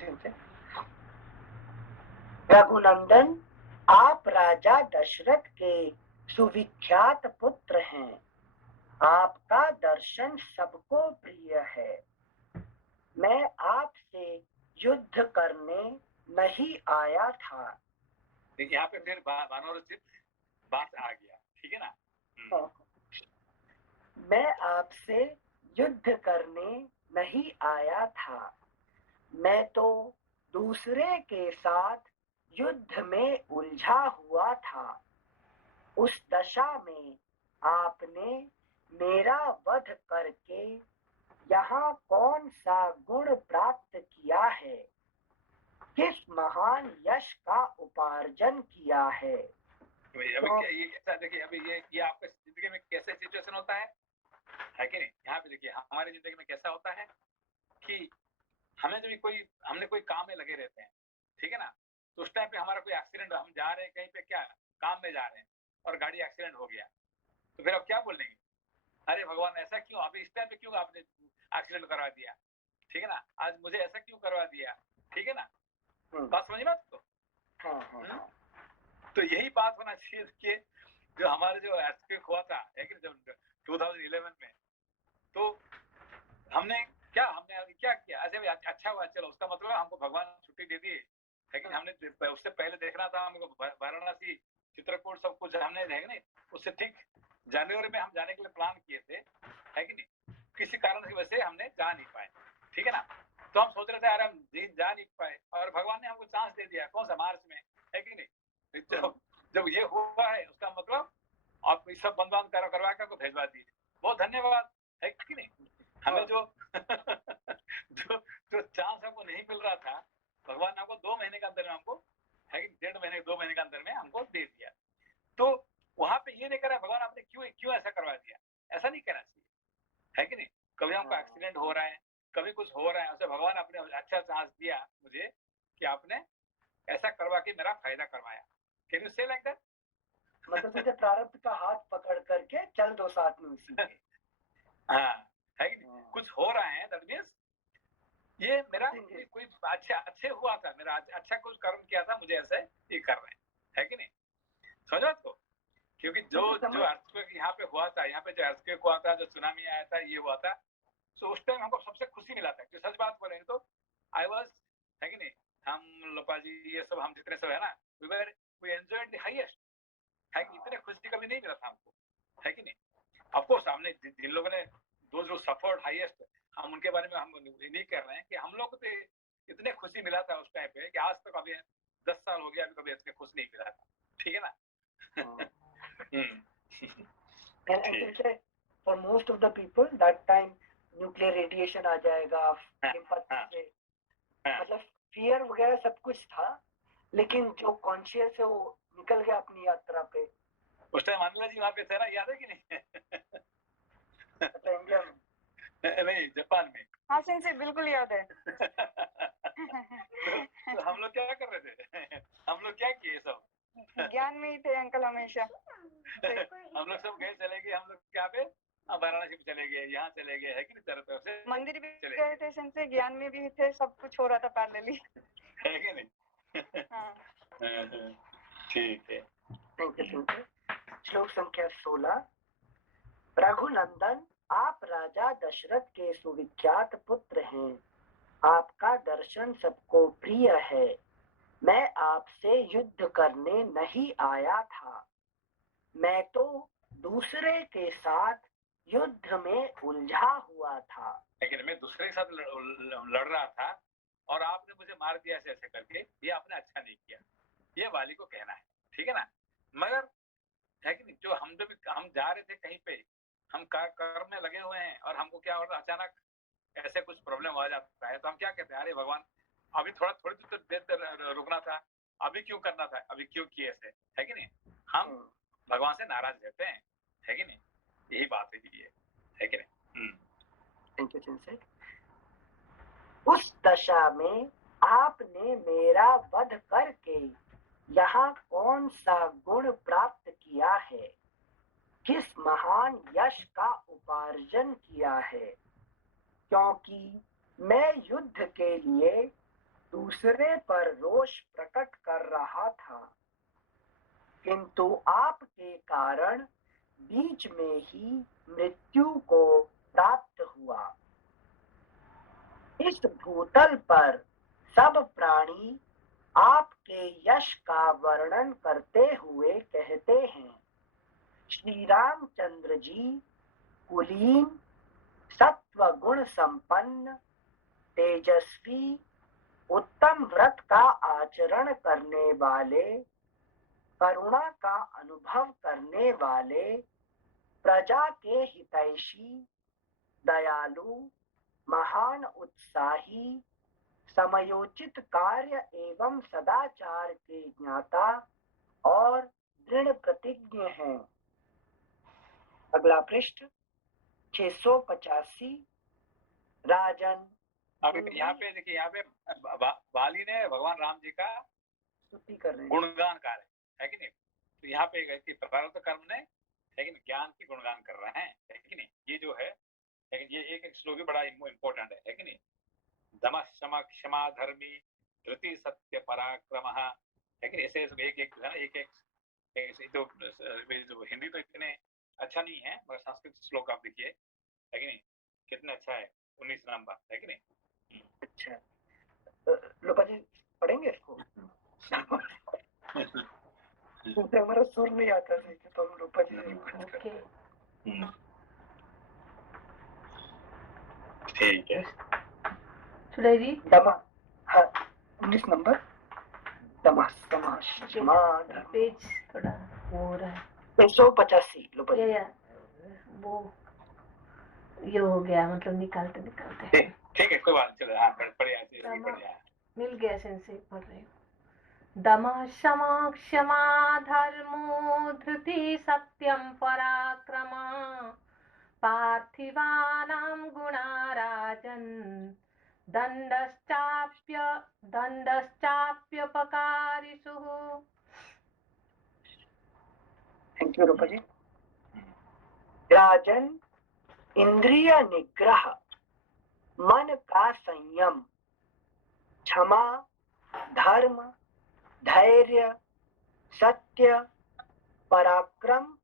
रघुनंदन, आप राजा दशरथ के सुविख्यात पुत्र हैं। आपका दर्शन सबको प्रिय है। मैं आपसे युद्ध करने नहीं आया था। देखिए यहाँ पे फिर मनोरंजित बात आ गया। ठीक है ना? मैं आपसे युद्ध करने नहीं आया था। मैं तो दूसरे के साथ युद्ध में उलझा हुआ था। उस दशा में आपने मेरा वध करके यहाँ कौन सा गुण प्राप्त किया है, किस महान यश का उपार्जन किया है। अभी ये कैसा, देखिए अभी ये आपके जिंदगी में कैसे सिचुएशन होता है कि नहीं। यहाँ पे देखिए हमारी जिंदगी में कैसा होता है कि हमने कोई काम में लगे रहते हैं, ठीक है ना। तो उस टाइम पे हमारा कोई एक्सीडेंट, हम जा रहे हैं कहीं पे, क्या काम में जा रहे हैं और गाड़ी एक्सीडेंट हो गया, तो फिर आप क्या बोलेंगे, अरे भगवान ऐसा क्यों, अभी इस टाइम पे क्यों आपने एक्सीडेंट करवा दिया, ठीक है ना, आज मुझे ऐसा क्यों करवा दिया, ठीक है ना। बात समझ बात तो तो यही बात होना चाहिए कि जो हमारे जो एर्थक्वेक हुआ था जब 2011 में, तो हमने क्या किया, ऐसे भी अच्छा हुआ, चलो उसका मतलब हमको भगवान छुट्टी दे दी, लेकिन हमने उससे पहले देखना था हमको वाराणसी, चित्रकूट, सब कुछ हमने नहीं, उससे ठीक जनवरी में हम जाने के लिए प्लान किए थे, है कि नहीं, किसी कारण की वजह से हमने जा नहीं पाए, ठीक है ना। तो हम सोच रहे थे, अरे हम जा नहीं पाए, और भगवान ने हमको चांस दे दिया, कौन सा, मार्च में, है कि नहीं। जब ये हुआ है, उसका मतलब आप इस सब बंद करवा कर को भेजवा दिए, बहुत धन्यवाद, है कि नहीं। हमें जो चांस हमको नहीं मिल रहा था, भगवान ने हमको 2 महीने के अंदर में हमको, है कि 1.5 महीने 2 महीने के अंदर में हमको दे दिया। तो वहां पे ये नहीं करा भगवान आपने क्यों ऐसा करवा दिया, ऐसा नहीं कहना चाहिए, है कि नहीं। कभी हमको एक्सीडेंट हो रहा है, कभी कुछ हो रहा है, उसे भगवान आपने अच्छा चांस दिया मुझे कि आपने ऐसा करवा के मेरा फायदा करवाया। कैन यू से लाइक दैट। मतलब तुझे प्रारब्ध का हाथ पकड़ करके चल दो साथ में उसी के। हाँ, है कि नहीं, कुछ हो रहा है, दैट मींस ये मेरा कोई अच्छे हुआ था, मेरा अच्छा कुछ कर्म किया था, मुझे ऐसे ये कर रहे हैं, है कि नहीं। समझ बात को, क्योंकि जो अर्थक्वेक यहाँ पे हुआ था, यहाँ पे जो अर्थक्वेक हुआ था, जो सुनामी आया था, ये हुआ था, तो उस टाइम हमको सबसे खुशी मिला था, जो सच बात बोलेंगे तो आई वाज, है कि नहीं, हम लोपा जी ये सब, हम जितने सब है ना, वी एंजॉयड द हाईएस्ट, है कि इतने खुशी कभी नहीं मिला था हमको, है कि नहीं। ऑफ कोर्स हमने जिन लोगों ने जो सफर्ड हाईएस्ट, हम उनके बारे में हम नहीं कर रहे हैं कि हम लोग को इतने खुशी मिला था उस टाइम पे कि आज तक अभी 10 साल हो गया, अभी कभी इतने खुश नहीं मिला था, ठीक है ना। For most of the people that time nuclear radiation आ जाएगा, मतलब फियर वगैरह सब कुछ था, लेकिन जो कॉन्शियस है वो निकल गया अपनी यात्रा पे। उस टाइम अनिल जी वहाँ पे थे ना, याद है कि नहीं। इंडिया में नहीं, जापान में। हाँ सेंसे, बिल्कुल याद है। तो हम लोग क्या कर रहे थे, हम लोग क्या किए, सब ज्ञान में ही थे अंकल हमेशा। हम लोग सब गए, चले गए, हम लोग क्या पे वाराणसी में चले गए, यहाँ चले गए, है कि नहीं, तरह तरफ से मंदिर भी गए थे सेंसे, ज्ञान में भी थे, सब कुछ हो रहा था पैरेलली, है कि नहीं। हाँ ठीक है। श्लोक संख्या 16। रघुनंदन, आप राजा दशरथ के सुविख्यात पुत्र हैं, आपका दर्शन सबको प्रिय है। मैं आपसे युद्ध करने नहीं आया था, मैं तो दूसरे के साथ युद्ध में उलझा हुआ था। लेकिन मैं दूसरे के साथ लड़ रहा था और आपने मुझे मार दिया ऐसे करके, ये आपने अच्छा नहीं किया, ये वाली को कहना है, ठीक है ना। मगर है कि नहीं, जो हम जा रहे थे कहीं पे, हम कर्म में लगे हुए हैं और हमको क्या होता, अचानक ऐसे कुछ प्रॉब्लम आ जाता है, तो हम क्या कहते हैं, अरे भगवान अभी थोड़ी देर रुकना था, अभी क्यों करना था, अभी क्यों किए ऐसे, है कि नहीं। हम भगवान से नाराज रहते हैं, है कि नहीं, यही बात है कि नहीं। थैंक यू चिंसे। उस दशा में आपने मेरा वध करके यहाँ कौन सा गुण प्राप्त किया है, किस महान यश का उपार्जन किया है, क्योंकि मैं युद्ध के लिए दूसरे पर रोष प्रकट कर रहा था, किंतु आपके कारण बीच में ही मृत्यु को प्राप्त हुआ। इस भूतल पर सब प्राणी आपके यश का वर्णन करते हुए कहते हैं, श्री रामचंद्र जी कुलीन, सत्व गुण संपन्न, तेजस्वी, उत्तम व्रत का आचरण करने वाले, करुणा का अनुभव करने वाले, प्रजा के हितैषी, दयालु, महान उत्साही, समयोचित कार्य एवं सदाचार के ज्ञाता और दृढ़ प्रतिज्ञ हैं। अगला पृष्ठ 685। राजन, अब यहाँ पे देखिए, यहाँ पे बाली ने भगवान राम जी का स्तुति कर रहे हैं, गुणगान कर रहे है कि नहीं। तो यहाँ पे प्रारब्ध कर्म ने है कि नहीं ज्ञान की गुणगान कर रहे हैं, है कि नहीं। ये जो है लेकिन ये एक श्लोक भी बड़ा इम्पोर्टेंट है कि नहीं। दम शम क्षमा धर्मी धृति सत्य पराक्रम है कि नहीं। ऐसे एक एक है ना, एक तो हिंदी तो इतने अच्छा नहीं है, मगर संस्कृत श्लोक आप देखिए है कि नहीं, कितना अच्छा है। 19 नंबर है कि नहीं। अच्छा, लोपा जी पढ़ेंगे इसको? क्योंकि हमारा सुर नहीं आता है, तो हम लोपा जी से रिक्वेस्ट करते हैं। ठीक है। चुड़ैली दमा, हाँ 19 नंबर। दमा पेज थोड़ा वो हो रहा है। 185 लोपा जी। वो ये हो गया, मतलब निकालते निकालते। ठीक है, कोई बात नहीं, चलो हाँ बढ़िया मिल गया, सेंसे पढ़ रही हूँ। दमः शमः क्षमा धर्मो धृति सत्यं पराक्रम पार्थिवानां गुणा राजन् दण्डश्चाप्यपकारिषुः। थैंक यू रूपा जी। राजन, इंद्रिय निग्रह, मन का संयम, क्षमा, धर्म, धैर्य, सत्य, पराक्रम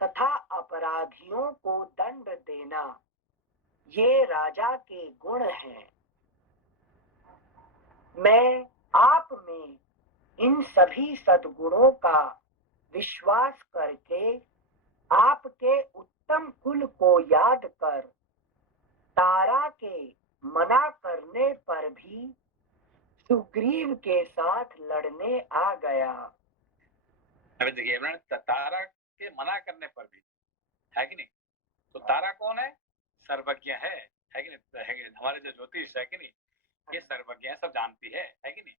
तथा अपराधियों को दंड देना, ये राजा के गुण हैं। मैं आप में इन सभी सद्गुणों का विश्वास करके आपके उत्तम कुल को याद कर तारा के मना करने पर भी सुग्रीव के साथ लड़ने आ गया। अभी देखिए तारा के मना करने पर भी है कि नहीं। तो तारा कौन है? सर्वज्ञ है कि नहीं। हमारे जो ज्योतिष है कि नहीं, ये सर्वज्ञ है, सब जानती है कि नहीं।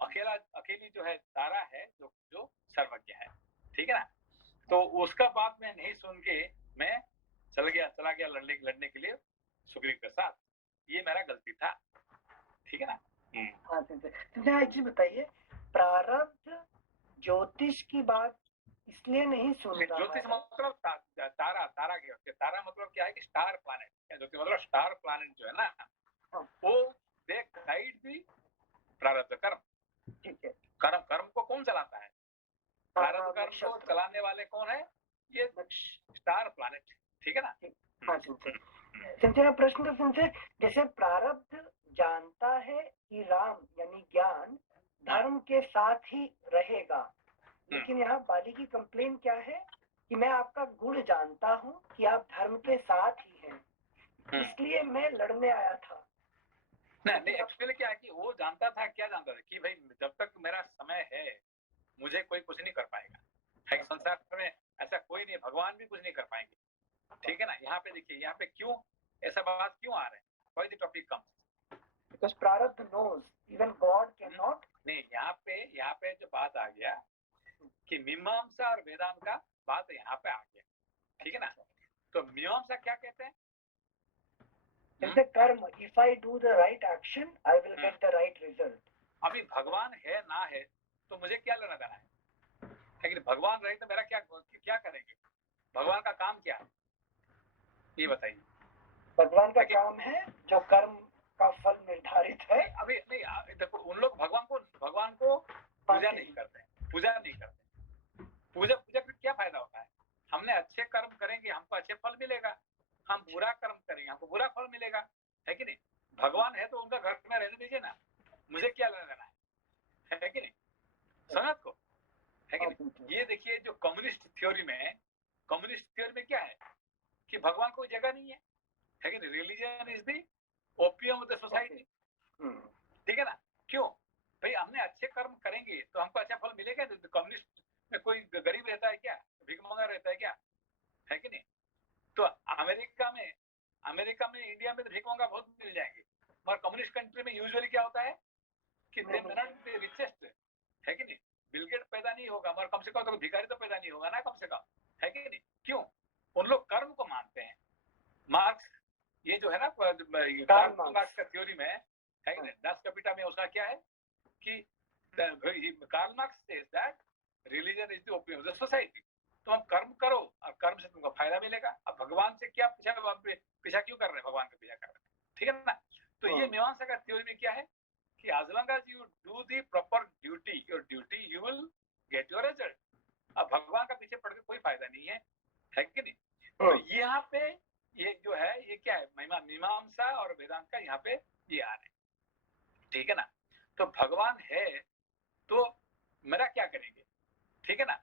अकेली जो है तारा है जो सर्वज्ञ है, ठीक है ना। तो उसका बात मैं नहीं सुन के मैं चला गया लड़ने के लिए सुग्रीव के साथ। ये मेरा गलती था, ठीक है ना। हाँ संजय, एक चीज बताइए, प्रारब्ध ज्योतिष की बात इसलिए नहीं सुन रहा है। ज्योतिष मतलब तारा के तारा मतलब क्या है कि स्टार प्लैनेट। ज्योतिष मतलब स्टार प्लैनेट जो है ना, वो दे गाइड दी प्रारब्ध कर्म। ठीक है, कर्म को कौन चलाता है? प्रारब्ध कर्म को चलाने वाले कौन है? ये स्टार प्लैनेट, ठीक है ना। हाँ संजय, प्रश्न तो संजय, जैसे प्रारब्ध जानता है कि राम यानी ज्ञान धर्म के साथ ही रहेगा, लेकिन यहाँ बाली की कंप्लेन क्या है कि मैं आपका गुण जानता हूँ कि आप धर्म के साथ ही हैं, इसलिए मैं लड़ने आया था। नहीं, एक्चुअली क्या है कि वो जानता था, क्या जानता था कि भाई जब तक मेरा समय है मुझे कोई कुछ नहीं कर पाएगा। है कि संसार में ऐसा कोई नहीं, भगवान भी कुछ नहीं कर पाएंगे, ठीक है ना। यहाँ पे देखिए, यहाँ पे क्यों ऐसा बात क्यों आ रहे हैं? Why the topic comes? Because प्रारब्ध knows even God cannot। नहीं, यहाँ पे जो बात आ गया कि मीमांसा और वेदांत का बात यहाँ पे आ गया, ठीक है ना। तो मीमांसा क्या कहते हैं? कर्म, if I do the right action, I will get the right result। अभी भगवान है ना है तो मुझे क्या लेना देना है? लेकिन भगवान रहे तो मेरा क्या करेंगे? भगवान का काम क्या है ये बताइए। भगवान का काम है जो कर्म का फल निर्धारित है। अभी नहीं, देखो उन लोग भगवान को पूजा नहीं करते। पूजा कर क्या फायदा होता है? हमने अच्छे कर्म करेंगे हमको अच्छे फल मिलेगा, हम बुरा कर्म करेंगे हमको बुरा फल मिलेगा, है कि नहीं। भगवान है तो उनका घर में रहने दीजिए ना, मुझे क्या लेना देना है कि नहीं। समझ को है कि नहीं। ये देखिए जो कम्युनिस्ट थ्योरी में क्या है कि भगवान कोई जगह नहीं है कि नहीं। Religion is the opium of the society, ठीक है ना। क्यों भाई? हमने अच्छे कर्म करेंगे तो हमको अच्छा फल मिलेगा। तो कम्युनिस्ट में कोई गरीब रहता है क्या? भिखमंगा रहता है क्या? है कि नहीं। तो अमेरिका में इंडिया में तो भीख मांगा बहुत मिल जाएंगे, मगर कम्युनिस्ट कंट्री में यूजुअली क्या होता है कि दे मे नॉट बी रिचेस्ट, है कि नहीं? बिल गेट पैदा नहीं होगा, मगर कम से कम तो भिखारी तो पैदा नहीं होगा ना, कम से कम, है कि नहीं? क्यों? उन लोग कर्म को मानते हैं। मार्क्स, ये जो है ना कार्ल मार्क्स का थ्योरी में है कि दास कैपिटा में उसका क्या है कि Karl Marx says that religion is the opium of the society. तुम कर्म करो और कर्म से तुमको फायदा मिलेगा। अब भगवान से क्या पीछा क्यों कर रहे हैं? भगवान का पीछा कर रहे हैं, ठीक है ना? तो ये मीमांसा का थ्योरी में क्या है कि as long as you do the proper duty, your duty, you will get your result। अब भगवान का पीछे पड़ के कोई फायदा नहीं है कि नहीं? तो यहाँ पे ये जो है ये क्या है, मीमांसा और वेदांत का यहाँ पे ये आ रहे हैं, ठीक है ना? तो भगवान है तो मेरा क्या करेंगे, ठीक है ना?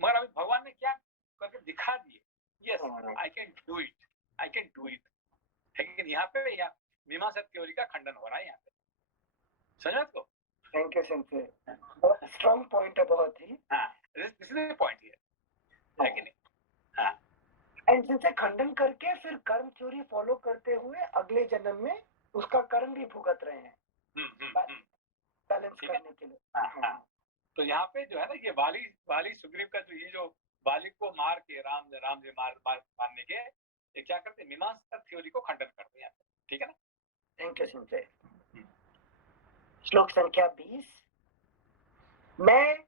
मगर अभी भगवान ने क्या करके दिखा दिए, yes I can do it, लेकिन यहाँ पे मीमांसा थ्योरी का खंडन हो रहा है यहाँ पे, समझ को? थैंक यू सेंसे, बहुत स्ट्रांग पॉइंट है, बहुत ही। हाँ, this is the point here, है कि नहीं? हाँ, एंड जिनसे खंडन करके फिर कर्म थ्योरी फॉलो करते हुए अगले जन्म में उसका कर्म भी भुगत रहे हैं बैलेंस करने के लिए। हाँ। तो यहाँ पे जो है ना ये वाली सुग्रीव का जो ये जो वाली को मार के राम जी मारने के ये क्या करते हैं, मीमांसा थ्योरी को खंडन करते हैं, ठीक है ना? Thank you Sanjay. श्लोक संख्या 20। मैं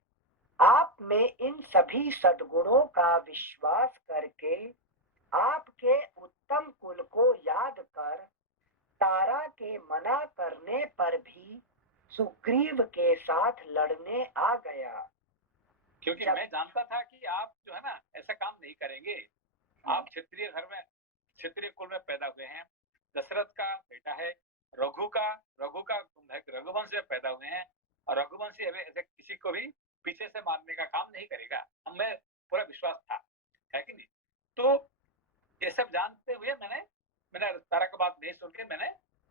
आप में इन सभी सद्गुणों का विश्वास करके आपके उत्तम कुल को याद कर तारा के मना करने पर भी सुग्रीव के साथ लड़ने आ गया, क्योंकि मैं जानता था कि आप जो है ना ऐसा काम नहीं करेंगे। आप क्षत्रिय घर में, क्षत्रिय कुल में पैदा हुए हैं, दशरथ का बेटा है, रघु का रघुवंश में पैदा हुए हैं, और रघुवंशी ऐसे किसी को भी पीछे से मारने का काम नहीं करेगा, हमें पूरा विश्वास था, है कि नहीं? तो ये सब जानते हुए मैंने तारा का बात नहीं सुन के मैंने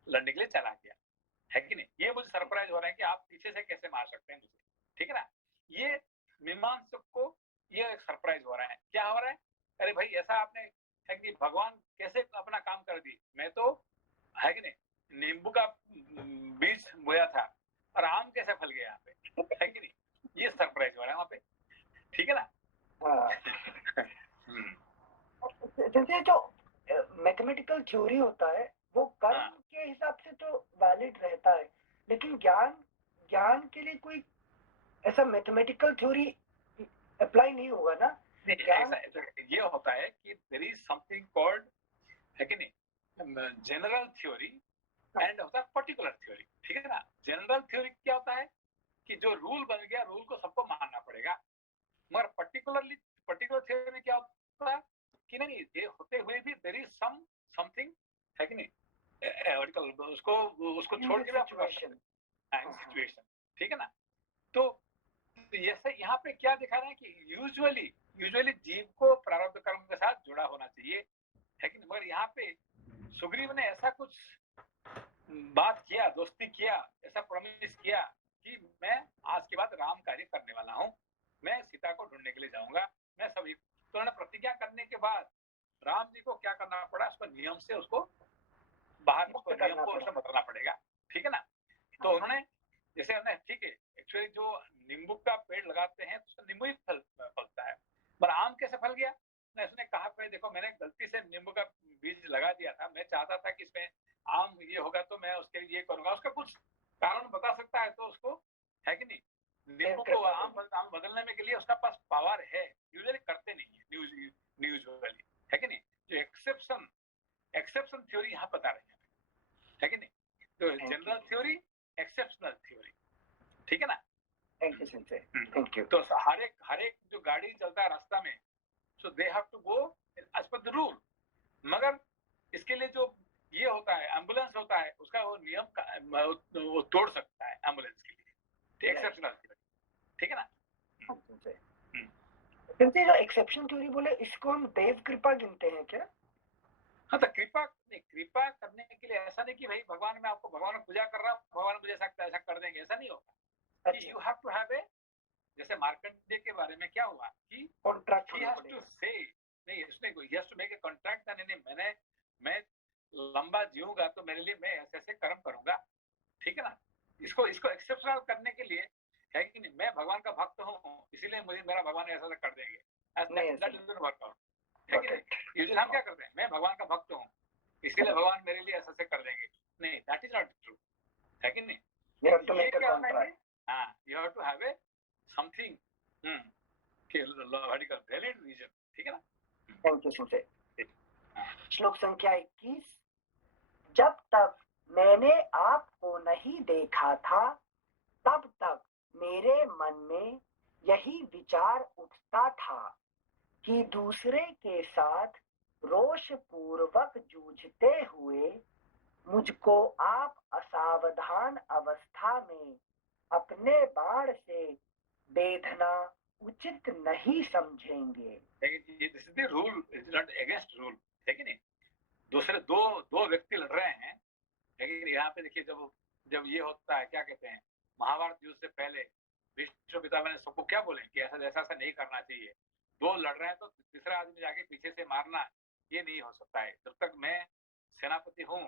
लड़ने के लिए चला गया, है कि नहीं? ये मुझे सरप्राइज हो रहा है कि आप पीछे से कैसे मार सकते हैं मुझे, ठीक है ना? ये मीमांसक को ये एक सरप्राइज हो रहा है। क्या हो रहा है? अरे भाई ऐसा आपने है कि भगवान कैसे अपना काम कर दी, मैं तो है कि नहीं नींबू का बीज बोया था और आम कैसे फल गया यहाँ पे, है कि नहीं? ये सरप्राइज हो रहा है वहां पे, ठीक है ना? जैसे जो मैथमेटिकल थ्योरी होता है वो कर्म के हिसाब से तो वैलिड रहता है, लेकिन ज्ञान के लिए कोई ऐसा मैथमेटिकल थ्योरी अप्लाई नहीं होगा ना? ये होता है कि देयर इज समथिंग कॉल्ड, है कि नहीं, जनरल थ्योरी एंड होता है पर्टिकुलर थ्योरी, ठीक है ना? जनरल थ्योरी क्या होता है कि जो रूल बन गया रूल को सबको मानना पड़ेगा, मगर पर्टिकुलर थ्योरी में क्या होता है कि नहीं ये होते हुए भी देयर इज समथिंग, है कि नहीं, उसको छोड़ के सिचुएशन, ठीक है ना? तो जैसे यहाँ पे क्या दिखा रहे हैं कि यूजुअली जीव को प्रारब्ध कर्म के साथ जुड़ा होना चाहिए, है कि नहीं? मगर यहाँ पे सुग्रीव ने ऐसा कुछ बात किया, दोस्ती किया, ऐसा प्रॉमिस किया कि मैं आज के बाद राम कार्य करने वाला हूँ, मैं सीता को ढूंढने के लिए जाऊंगा, मैं सभी। तो उन्होंने प्रतिज्ञा करने के बाद राम जी को क्या करना पड़ा, उसको नियम से उसको बाहर नियम को बदलना पड़ेगा, ठीक है ना? तो उन्होंने जैसे हमने ठीक है एक्चुअली जो नींबू का पेड़ लगाते हैं तो नींबू ही फलता है, पर आम कैसे फल गया? उसने कहा भाई देखो मैंने गलती से नींबू का बीज लगा दिया था, मैं चाहता था कि इसमें आम ये होगा तो मैं उसके लिए ये करूंगा, उसका कुछ कारण बता सकता है तो उसको, है कि नहीं, नींबू को आम बदलने में के लिए उसका पास पावर है, यूजुअली करते नहीं है यूजुअली, है कि नहीं? जो एक्सेप्शन थ्योरी यहाँ बता रहे है कि नहीं? तो जनरल थ्योरी, एक्सेप्शनल थ्योरी, ठीक है ना? Thank you. तो हर एक जो गाड़ी चलता है रास्ता में, so they have to go as per the rule, मगर इसके लिए जो ये होता है एम्बुलेंस होता है उसका वो नियम वो तोड़ सकता है एम्बुलेंस के लिए, एक्सेप्शनल थ्योरी, ठीक है ना? जो एक्सेप्शन थ्योरी बोले इसको हम देव कृपा गिनते हैं क्या? हाँ, तो कृपा करने के लिए ऐसा नहीं कि भाई भगवान में आपको भगवान में पूजा कर रहा हूँ, भगवान मुझे ऐसा कर देंगे, ऐसा नहीं होगा। You have to have a, जैसे मार्कंडेय के बारे में क्या हुआ कि he has to say नहीं, इसमें he has to make a contract that नहीं, मैं लंबा जीऊंगा तो मेरे लिए मैं ऐसे ऐसे कर्म करूंगा, ठीक है ना। इसको एक्सेप्शनल करने के लिए है कि नहीं, मैं भगवान का भक्त हूँ इसीलिए मुझे मेरा भगवान ऐसा ऐसा कर देंगे, वर्कआउट है कि नहीं। यूजुअली हम क्या करते हैं, मैं भगवान का भक्त हूँ इसीलिए भगवान मेरे लिए ऐसा ऐसे कर देंगे, नहीं, दैट इज नॉट ट्रू, है कि नहीं। You have to make a contract. हाँ, you have to have a something valid reason, ठीक है ना। थैंक यू सुनते। श्लोक संख्या 21। जब तक मैंने आपको नहीं देखा था तब तक मेरे मन में यही विचार उठता था कि दूसरे के साथ रोष पूर्वक जूझते हुए मुझको आप असावधान अवस्था में अपने बाण से बेधना उचित नहीं समझेंगे। This is the rule, it is not against rule, है कि नहीं। दूसरे दो व्यक्ति लड़ रहे हैं, लेकिन यहाँ पे देखिए जब ये होता है, क्या कहते हैं, महाभारत युद्ध से पहले भीष्म पितामह ने सबको क्या बोले कि ऐसा ऐसा नहीं करना चाहिए। दो लड़ रहे हैं तो तीसरा आदमी जाके पीछे से मारना ये नहीं हो सकता है। जब तक मैं सेनापति हूँ,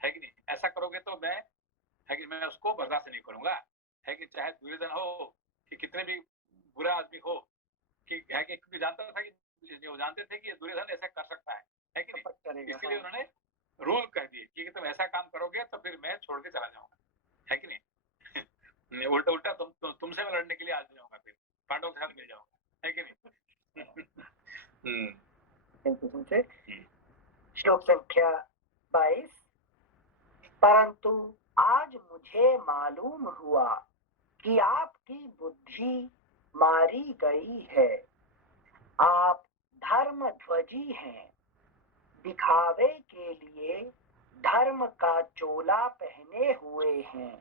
है कि नहीं, ऐसा करोगे तो मैं, है कि मैं उसको बर्दाश्त नहीं करूंगा, है कि चाहे दुर्योधन हो कि कितने भी बुरा आदमी हो, कि है कि क्योंकि जानता था कि वो जानते थे कि दुर्योधन ऐसा कर सकता है कि नहीं, इसलिए उन्होंने रूल कह दिए कि तुम ऐसा काम करोगे तो फिर मैं छोड़ के चला जाऊंगा, है कि नहीं। उल्टा तुमसे मैं लड़ने के लिए आ जाऊंगा, फिर पांडवों के साथ मिल जाऊंगा, है कि नहीं। श्लोक संख्या 22। परंतु आज मुझे मालूम हुआ कि आपकी बुद्धि मारी गई है। आप धर्मध्वजी हैं, दिखावे के लिए धर्म का चोला पहने हुए हैं,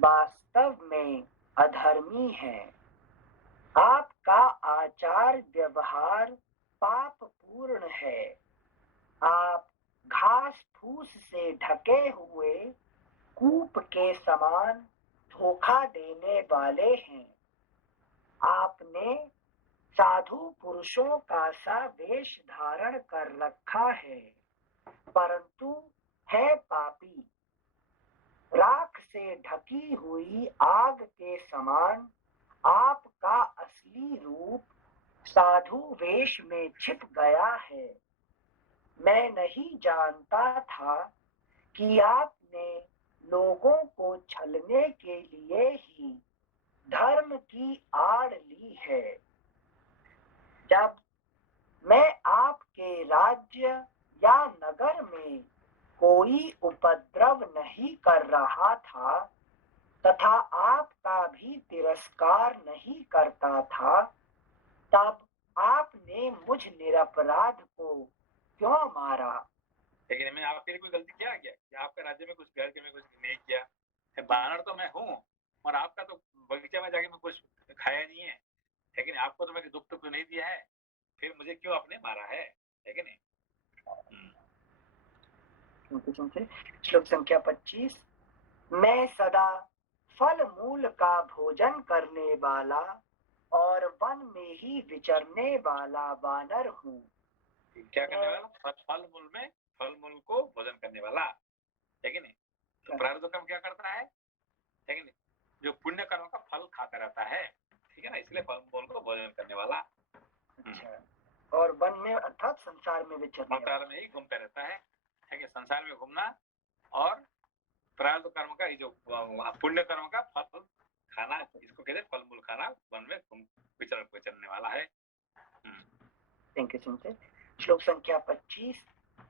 वास्तव में अधर्मी हैं। आपका आचार व्यवहार पाप पूर्ण है। आप घास फूस से ढके हुए कूप के समान धोखा देने वाले हैं। आपने साधु पुरुषों का सा वेश धारण कर रखा है, परंतु है पापी। राख से ढकी हुई आग के समान आपका असली रूप साधु वेश में छिप गया है। मैं नहीं जानता था कि आपने लोगों को छलने के लिए ही धर्म की आड़ ली है। जब मैं आपके राज्य या नगर में कोई उपद्रव नहीं कर रहा था तथा आपका भी तिरस्कार नहीं करता था, तब आपने मुझ निरपराध को क्यों मारा? लेकिन मैंने आपके लिए कोई गलती किया क्या? कि आपके राज्य में कुछ घर में कुछ नहीं किया? बानर तो मैं हूँ और आपका तो बगीचा में जाके मैं कुछ खाया नहीं है, लेकिन आपको तो मैंने दुख तो नहीं दिया है, फिर मुझे क्यों आपने मारा है कि नहीं। श्लोक संख्या 25। मैं सदा फल मूल का भोजन करने वाला और वन में ही विचरने वाला वानर हूँ। क्या करने वाला? फल मूल को भोजन करने वाला, है कि नहीं। तो प्रारब्ध कर्म क्या करता है कि नहीं, जो पुण्य कर्म का फल खाता रहता है, ठीक है ना, इसलिए फल मूल को भोजन करने वाला। अच्छा। और वन में अर्थात संसार में विचरने, संसार में ही घूमता रहता है कि संसार में घूमना और प्रारब्ध कर्म का जो पुण्य कर्म का फल खाना, इसको कहते हैं फल मूल खाना, वन में विचरने वाला है। थैंक यू सुनते। श्लोक संख्या 25।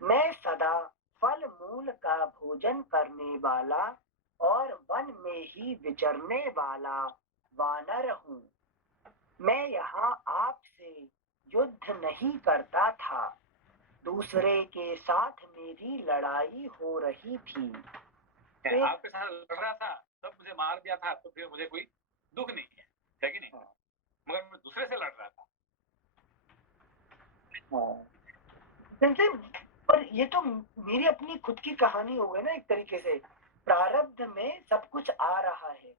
मैं सदा फल मूल का भोजन करने वाला और वन में ही विचरने वाला वानर हूँ। मैं यहाँ आपसे युद्ध नहीं करता था, दूसरे के साथ मेरी लड़ाई हो रही थी। आपके साथ लड़ रहा था तब मुझे मार दिया था, तो फिर मुझे कोई दुख नहीं है कि नहीं। मगर मैं दूसरे से लड़ रहा था। पर ये तो मेरी अपनी खुद की कहानी हो गई ना एक तरीके से। प्रारब्ध में सब कुछ आ रहा है,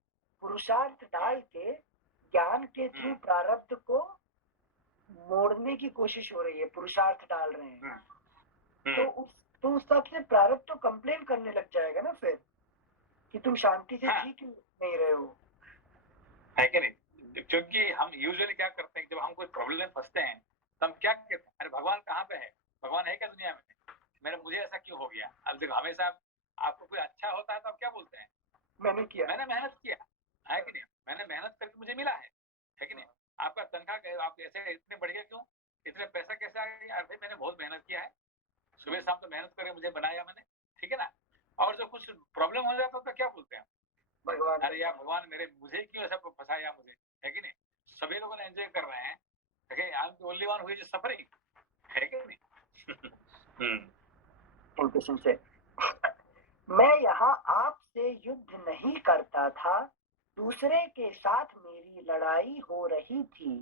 पुरुषार्थ डाल के ज्ञान के थ्रू प्रारब्ध को मोड़ने की कोशिश हो रही है, पुरुषार्थ डाल रहे हैं, हम्म, तो उस हिसाब से प्रारब्ध तो कंप्लेन करने लग जाएगा ना फिर, कि तुम शांति से हाँ। जी क्यों नहीं रहे हो। है कि नहीं? क्योंकि हम यूजुअली क्या करते हैं, जब हम कोई प्रॉब्लम में फंसते हैं तो हम क्या कहते हैं, अरे भगवान कहाँ पे है, भगवान है क्या दुनिया में, मुझे ऐसा क्यों हो गया। अब देखो, हमेशा आपको कोई अच्छा होता है तो आप क्या बोलते हैं, मैंने किया, मैंने मेहनत किया, है कि नहीं, मैंने मेहनत करके मुझे मिला है कि नहीं। आपका तनख्वाह आप ऐसे इतने बढ़ गए क्यों, इतने पैसा कैसे आ गया, अरे मैंने बहुत मेहनत किया है, सुबह शाम तो मेहनत करके मुझे बनाया मैंने, ठीक है ना। और जो कुछ प्रॉब्लम हो जाता है तो क्या बोलते हैं, भगवान, अरे यार भगवान मुझे क्यों ऐसा फंसाया मुझे, है कि नहीं। सभी लोग एंजॉय कर रहे हैं, I am the only one who is suffering, है कि नहीं। इंटरेस्टिंग से मैं यहाँ आपसे युद्ध नहीं करता था, दूसरे के साथ मेरी लड़ाई हो रही थी,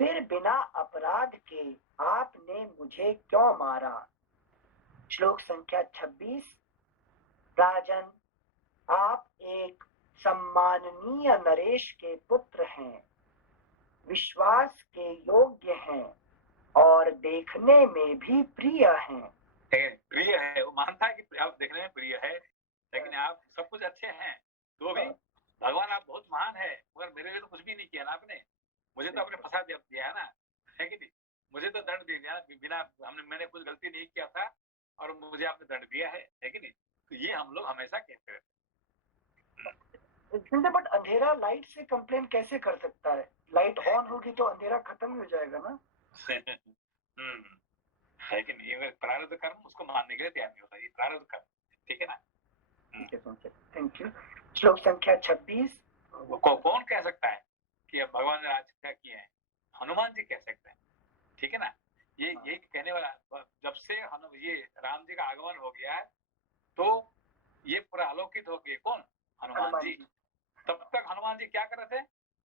फिर बिना अपराध के आपने मुझे क्यों मारा। श्लोक संख्या 26। राजन, आप एक सम्माननीय नरेश के पुत्र हैं, विश्वास के योग्य हैं और देखने में भी प्रिय हैं। प्रिय है, वो मानता है कि आप देखने में प्रिय है, लेकिन आप सब कुछ अच्छे हैं तो भी भगवान आप बहुत महान है, मगर मेरे लिए तो कुछ भी नहीं किया ना आपने, मुझे तो आपने फंसा दिया है ना, है कि नहीं। मुझे तो दंड दे दिया बिना मैंने कुछ गलती नहीं किया था और मुझे आपने दंड दिया है कि नहीं। तो ये हम लोग हमेशा कहते रहते हैं। बट अंधेरा लाइट से कंप्लेन कैसे कर सकता है, लाइट ऑन होगी तो अंधेरा खत्म हो जाएगा ना। है कि नहीं। अगर प्रारब्ध कर्म उसको मानने के लिए तैयार नहीं होता, ये प्रारब्ध कर्म, ठीक है ना। Thank you. श्लोक संख्या 26। कौन कह सकता है कि अब भगवान ने आज क्या किया है, हनुमान जी कह सकते हैं, ठीक है ना। ये यही कहने वाला, जब से ये राम जी का आगमन हो गया है तो ये पूरा अलौकित हो गए, कौन, हनुमान जी। तब तक हनुमान जी क्या कर रहे थे,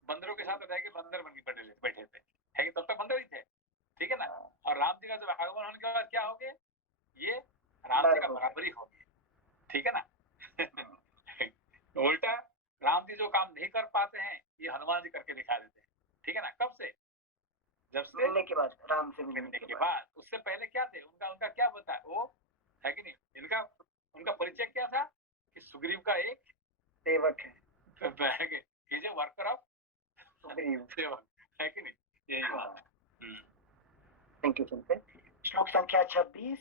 बंदरों के साथ रह के बंदर बन के बैठे थे, है कि तब तक बंदर ही थे, ठीक है ना। और राम जी का जब आगमन होने के बाद क्या हो गए, ये राम जी का बराबरी हो गया, ठीक है ना। उल्टा राम जी जो काम नहीं कर पाते हैं ये हनुमान जी करके दिखा देते हैं, ठीक है ना। कब से, जब से मिलने के बाद, राम से मिलने के बाद। उससे पहले क्या थे, उनका क्या बता वो, है कि नहीं। उनका परिचय क्या था कि सुग्रीव का एक सेवक है, वर्कर ऑफ सुग्रीव, सेवक, है कि नहीं, यही बात। Thank you. श्लोक संख्या 26।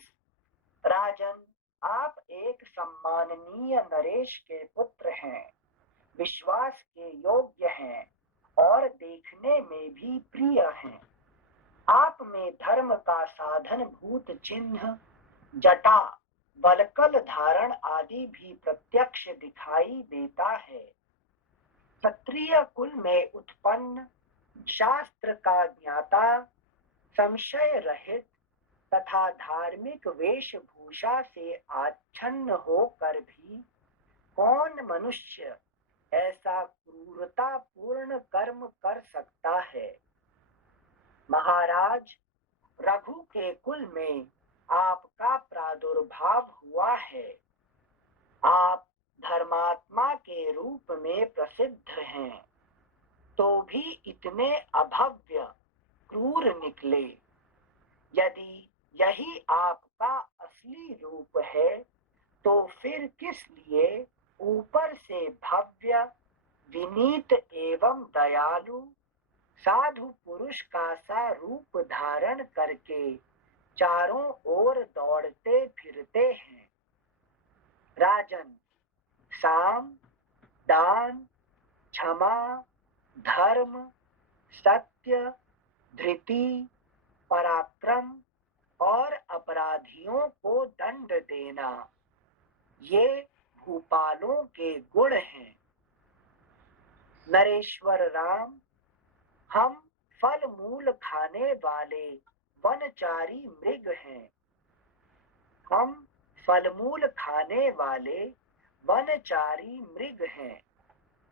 राजन, आप एक सम्माननीय नरेश के पुत्र हैं, विश्वास के योग्य हैं और देखने में भी प्रिय हैं। आप में धर्म का साधन भूत चिन्ह, जटा, बलकल धारण आदि भी प्रत्यक्ष दिखाई देता है। क्षत्रिय कुल में उत्पन्न, शास्त्र का ज्ञाता, संशय रहित तथा धार्मिक वेशभूषा से आच्छन्न होकर भी कौन मनुष्य ऐसा क्रूरता पूर्ण कर्म कर सकता है। महाराज, रघु के कुल में आपका प्रादुर्भाव हुआ है, आप धर्मात्मा के रूप में प्रसिद्ध हैं, तो भी इतने अभव्य क्रूर निकले। यदि यही आपका असली रूप है तो फिर किस लिए ऊपर से भव्य, विनीत एवं दयालु साधु पुरुष का सा रूप धारण करके चारों ओर दौड़ते फिरते हैं। राजन, साम, दान, क्षमा, धर्म, सत्य, धृति, पराक्रम और अपराधियों को दंड देना, ये भूपालों के गुण हैं। नरेश्वर राम, हम फल मूल खाने वाले वनचारी मृग हैं, हम फलमूल खाने वाले वनचारी मृग हैं,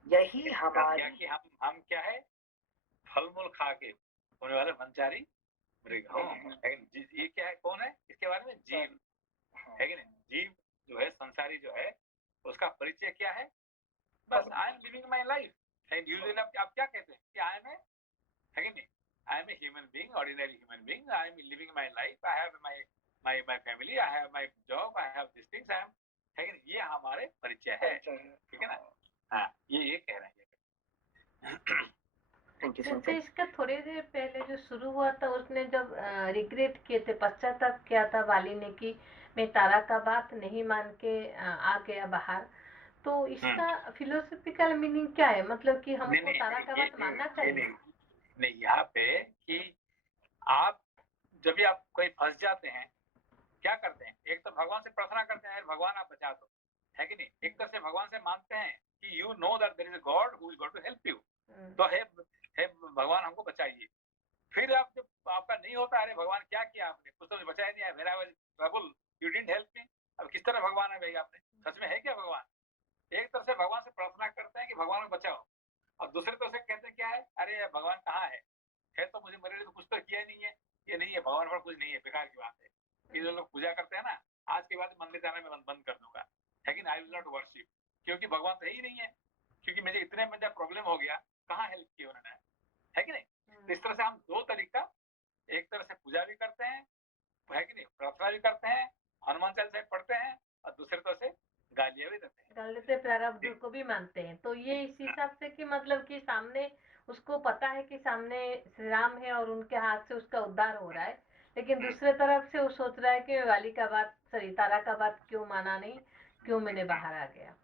यही हमारी हम क्या है, फल मूल खा के होने वाले वनचारी मृग। ये क्या है, कौन है, इसके बारे में जीव, है कि नहीं। जीव जो है, संसारी जो है, उसका परिचय क्या है, बस I am living my life. And usually आप क्या कहते हैं कि आई एम, है कि नहीं, I am a human being, ordinary human being. I am living my life. I have my family. I have my job. I have these things. I am, लेकिन ये हमारे परिचय है, ठीक है ना? हाँ, ये कह रहे हैं। जैसे इसका थोड़ी देर पहले जो शुरू हुआ था, उसने जब रिग्रेट किए थे, पश्चाताप किया था वाली ने कि मैं तारा का बात नहीं मान के आ गया बाहर, तो इसका फिलोसफिकल मीनिंग क्या है? मतलब कि हमको तारा का बात मानना चाहिए? नहीं, यहाँ पे कि आप जब भी आप कोई फंस जाते हैं, क्या करते हैं? एक तो भगवान से प्रार्थना करते हैं, भगवान आप बचा दो, है कि नहीं? एक तरह से भगवान से मांगते हैं कि you know that there is a God who is going to help you, तो हे भगवान हमको बचाइए। फिर आप जब आपका नहीं होता, अरे भगवान क्या किया आपने, कुछ तो बचाया नहीं है, मेरा trouble, you didn't help me. अब किस तरह भगवान है भाई? आपने सच में है क्या भगवान? एक तरह से भगवान से प्रार्थना करते हैं कि भगवान को बचाओ, और दूसरे तरह से कहते हैं क्या है, अरे भगवान कहाँ है तो मुझे, मेरे लिए तो कुछ तो किया नहीं है, ये नहीं है, भगवान पर कुछ नहीं है, बेकार की बात है। ये जो लोग पूजा करते हैं ना, आज के बाद मंदिर जाना मैं बंद कर दूंगा, लेकिन आई विल नॉट वर्शिप, क्योंकि भगवान तो ही नहीं है, क्योंकि मुझे इतने में जब प्रॉब्लम हो गया, कहाँ हेल्प की उन्होंने, है कि नहीं? तो इस तरह से हम दो तरीका, एक तरह से पूजा भी करते हैं, है कि नहीं, प्रार्थना भी करते हैं, हनुमान चालीसा पढ़ते हैं, और दूसरे तरह से गालियां भी देते हैं, गाली से प्रारब्ध को भी मानते हैं। तो ये इस हिसाब से कि मतलब कि सामने उसको पता है कि सामने श्री राम है और उनके हाथ से उसका उद्धार हो रहा है, लेकिन दूसरे तरफ से वो सोच रहा है कि वाली का बात, सॉरी तारा का बात क्यों माना नहीं, क्यों मैंने बाहर आ गया।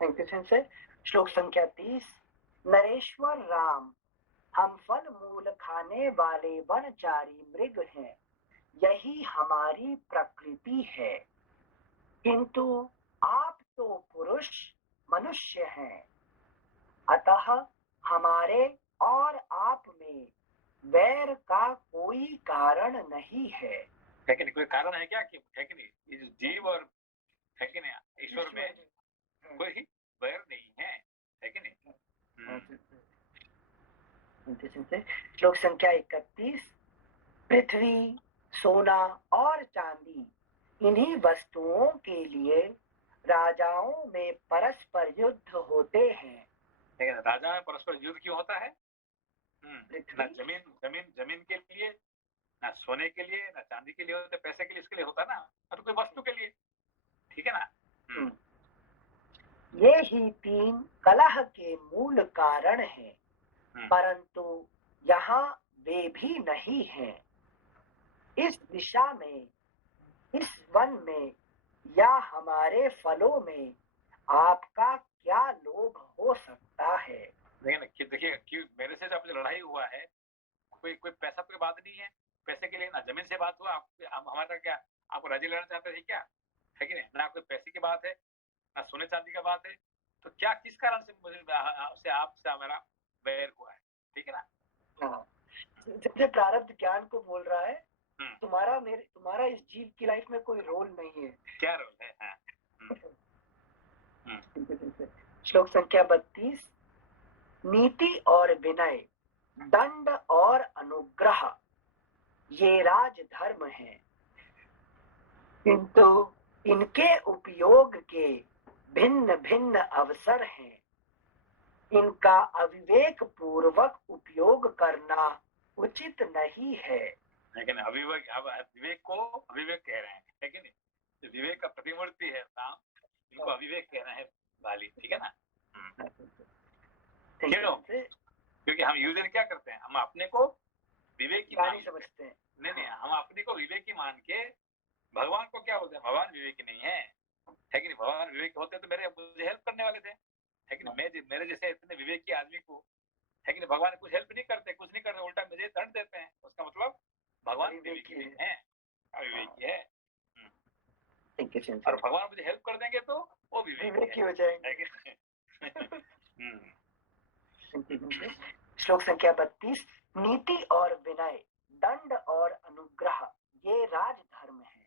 Thank you sensor. श्लोक संख्या 30। नरेश्वर राम, हम फल मूल खाने वाले वनचारी मृग हैं, यही हमारी प्रकृति है, किंतु आप तो पुरुष मनुष्य हैं, अतः हमारे और आप में वैर का कोई कारण नहीं है। लेकिन कोई कारण है क्या कि, है कि नहीं, ये जो जीव और, है कि नहीं, ईश्वर में कोई वैर नहीं है कि नहीं? श्लोक संख्या 31। पृथ्वी, सोना और चांदी, इन्हीं वस्तुओं के लिए राजाओं में परस्पर युद्ध होते हैं। लेकिन राजा में परस्पर युद्ध क्यों होता है? ना जमीन के लिए, ना सोने के लिए, ना चांदी के लिए होता, पैसे के लिए, इसके लिए होता ना, और कोई वस्तु के लिए, ठीक है ना? ये ही तीन कलह के मूल कारण हैं, परंतु यहाँ वे भी नहीं हैं। इस दिशा में, इस वन में या हमारे फलों में आपका क्या लोभ हो सकता है? देखिए कि मेरे से जब लड़ाई हुआ है, कोई पैसा तो बात नहीं है, पैसे के लिए ना जमीन से बात हुआ, हमारा क्या, आपको राजी लड़ना चाहते थे क्या, है कि नहीं? ना कोई पैसे की बात है, ना सोने चांदी का बात है, तो क्या किस कारण से मुझे आपसे हमारा वैर हुआ है, ठीक है ना? हाँ, जब प्रारब्ध ज्ञान को बोल रहा है, तुम्हारा इस जीव की लाइफ में कोई रोल नहीं है। क्या रोल है? हाँ। श्लोक संख्या 32। नीति और विनय, दंड और अनुग्रह, ये राजधर्म है, किंतु इनके उपयोग के भिन्न भिन्न अवसर हैं, इनका अविवेक पूर्वक उपयोग करना उचित नहीं है। लेकिन विवेक को अविवेक कह रहे हैं, है कि नहीं? तो विवेक का प्रतिमूर्ति है राम, इनको अविवेक कह रहे हैं वाली, ठीक है ना? क्यों? क्योंकि हम यूजर क्या करते हैं, हम अपने को विवेकी समझते हैं। नहीं, हम अपने को विवेकी मान के भगवान को क्या बोलते हैं, भगवान विवेकी नहीं है कि नहीं? भगवान विवेकी होते तो मुझे हेल्प करने वाले थे, है कि नहीं? मेरे जैसे इतने विवेकी आदमी को, है कि नहीं, भगवान कुछ हेल्प नहीं करते, कुछ नहीं करते, उल्टा मुझे दंड देते हैं, उसका मतलब भगवान विवेकी नहीं है, अविवेकी है। और भगवान मुझे हेल्प कर देंगे तो वो विवेकी हो जाएंगे। श्लोक संख्या 32। नीति और विनय, दंड और अनुग्रह, ये राजधर्म है,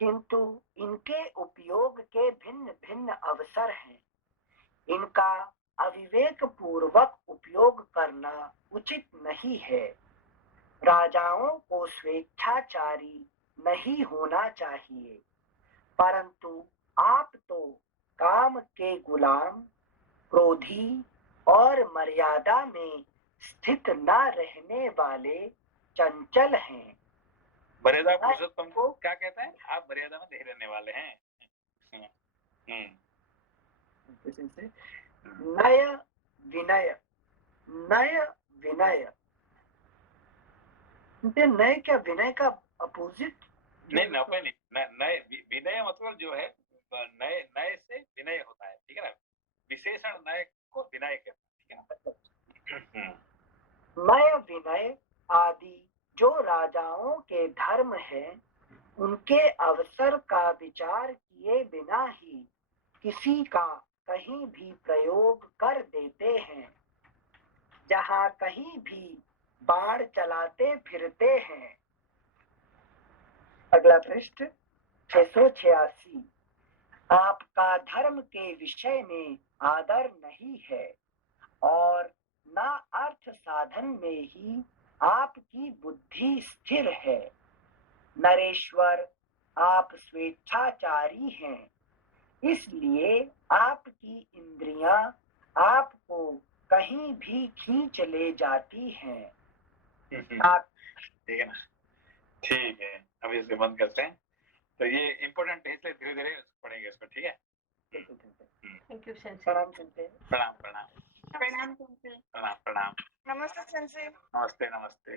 किंतु इनके उपयोग के भिन्न भिन्न अवसर हैं, इनका अविवेक पूर्वक उपयोग करना उचित नहीं है। राजाओं को स्वेच्छाचारी नहीं होना चाहिए, परंतु आप तो काम के गुलाम, क्रोधी, और मर्यादा में स्थित न रहने वाले चंचल हैं। मर्यादा पुरुषोत्तम को क्या कहते हैं? आप मर्यादा में नहीं रहने वाले हैं। नय विनय, नय विनय, नय क्या विनय का अपोजिट? नहीं, नए विनय मतलब जो है नए नए से विनय होता है, ठीक है ना? विशेषण नए को विनय कहते हैं, ठीक है ना? नय विनय आदि जो राजाओं के धर्म है, उनके अवसर का विचार किए बिना ही किसी का कहीं भी प्रयोग कर देते हैं। जहाँ कहीं भी बाण चलाते फिरते हैं। अगला पृष्ठ 686। आपका धर्म के विषय में आदर नहीं है और न अर्थ साधन में ही आपकी बुद्धि स्थिर है। नरेश्वर, आप स्वेच्छाचारी हैं, इसलिए आपकी इंद्रियां आपको कहीं भी खींच ले जाती हैं। आप ठीक है ना? ठीक है, अभी इसे बंद करते हैं। तो ये इम्पोर्टेंट है, इसलिए धीरे धीरे पढ़ेंगे इसको, ठीक है? Thank you sensei. प्रणाम सेंसे। प्रणाम प्रणाम प्रणाम सेंसे। प्रणाम प्रणाम। नमस्ते सेंसे। नमस्ते नमस्ते।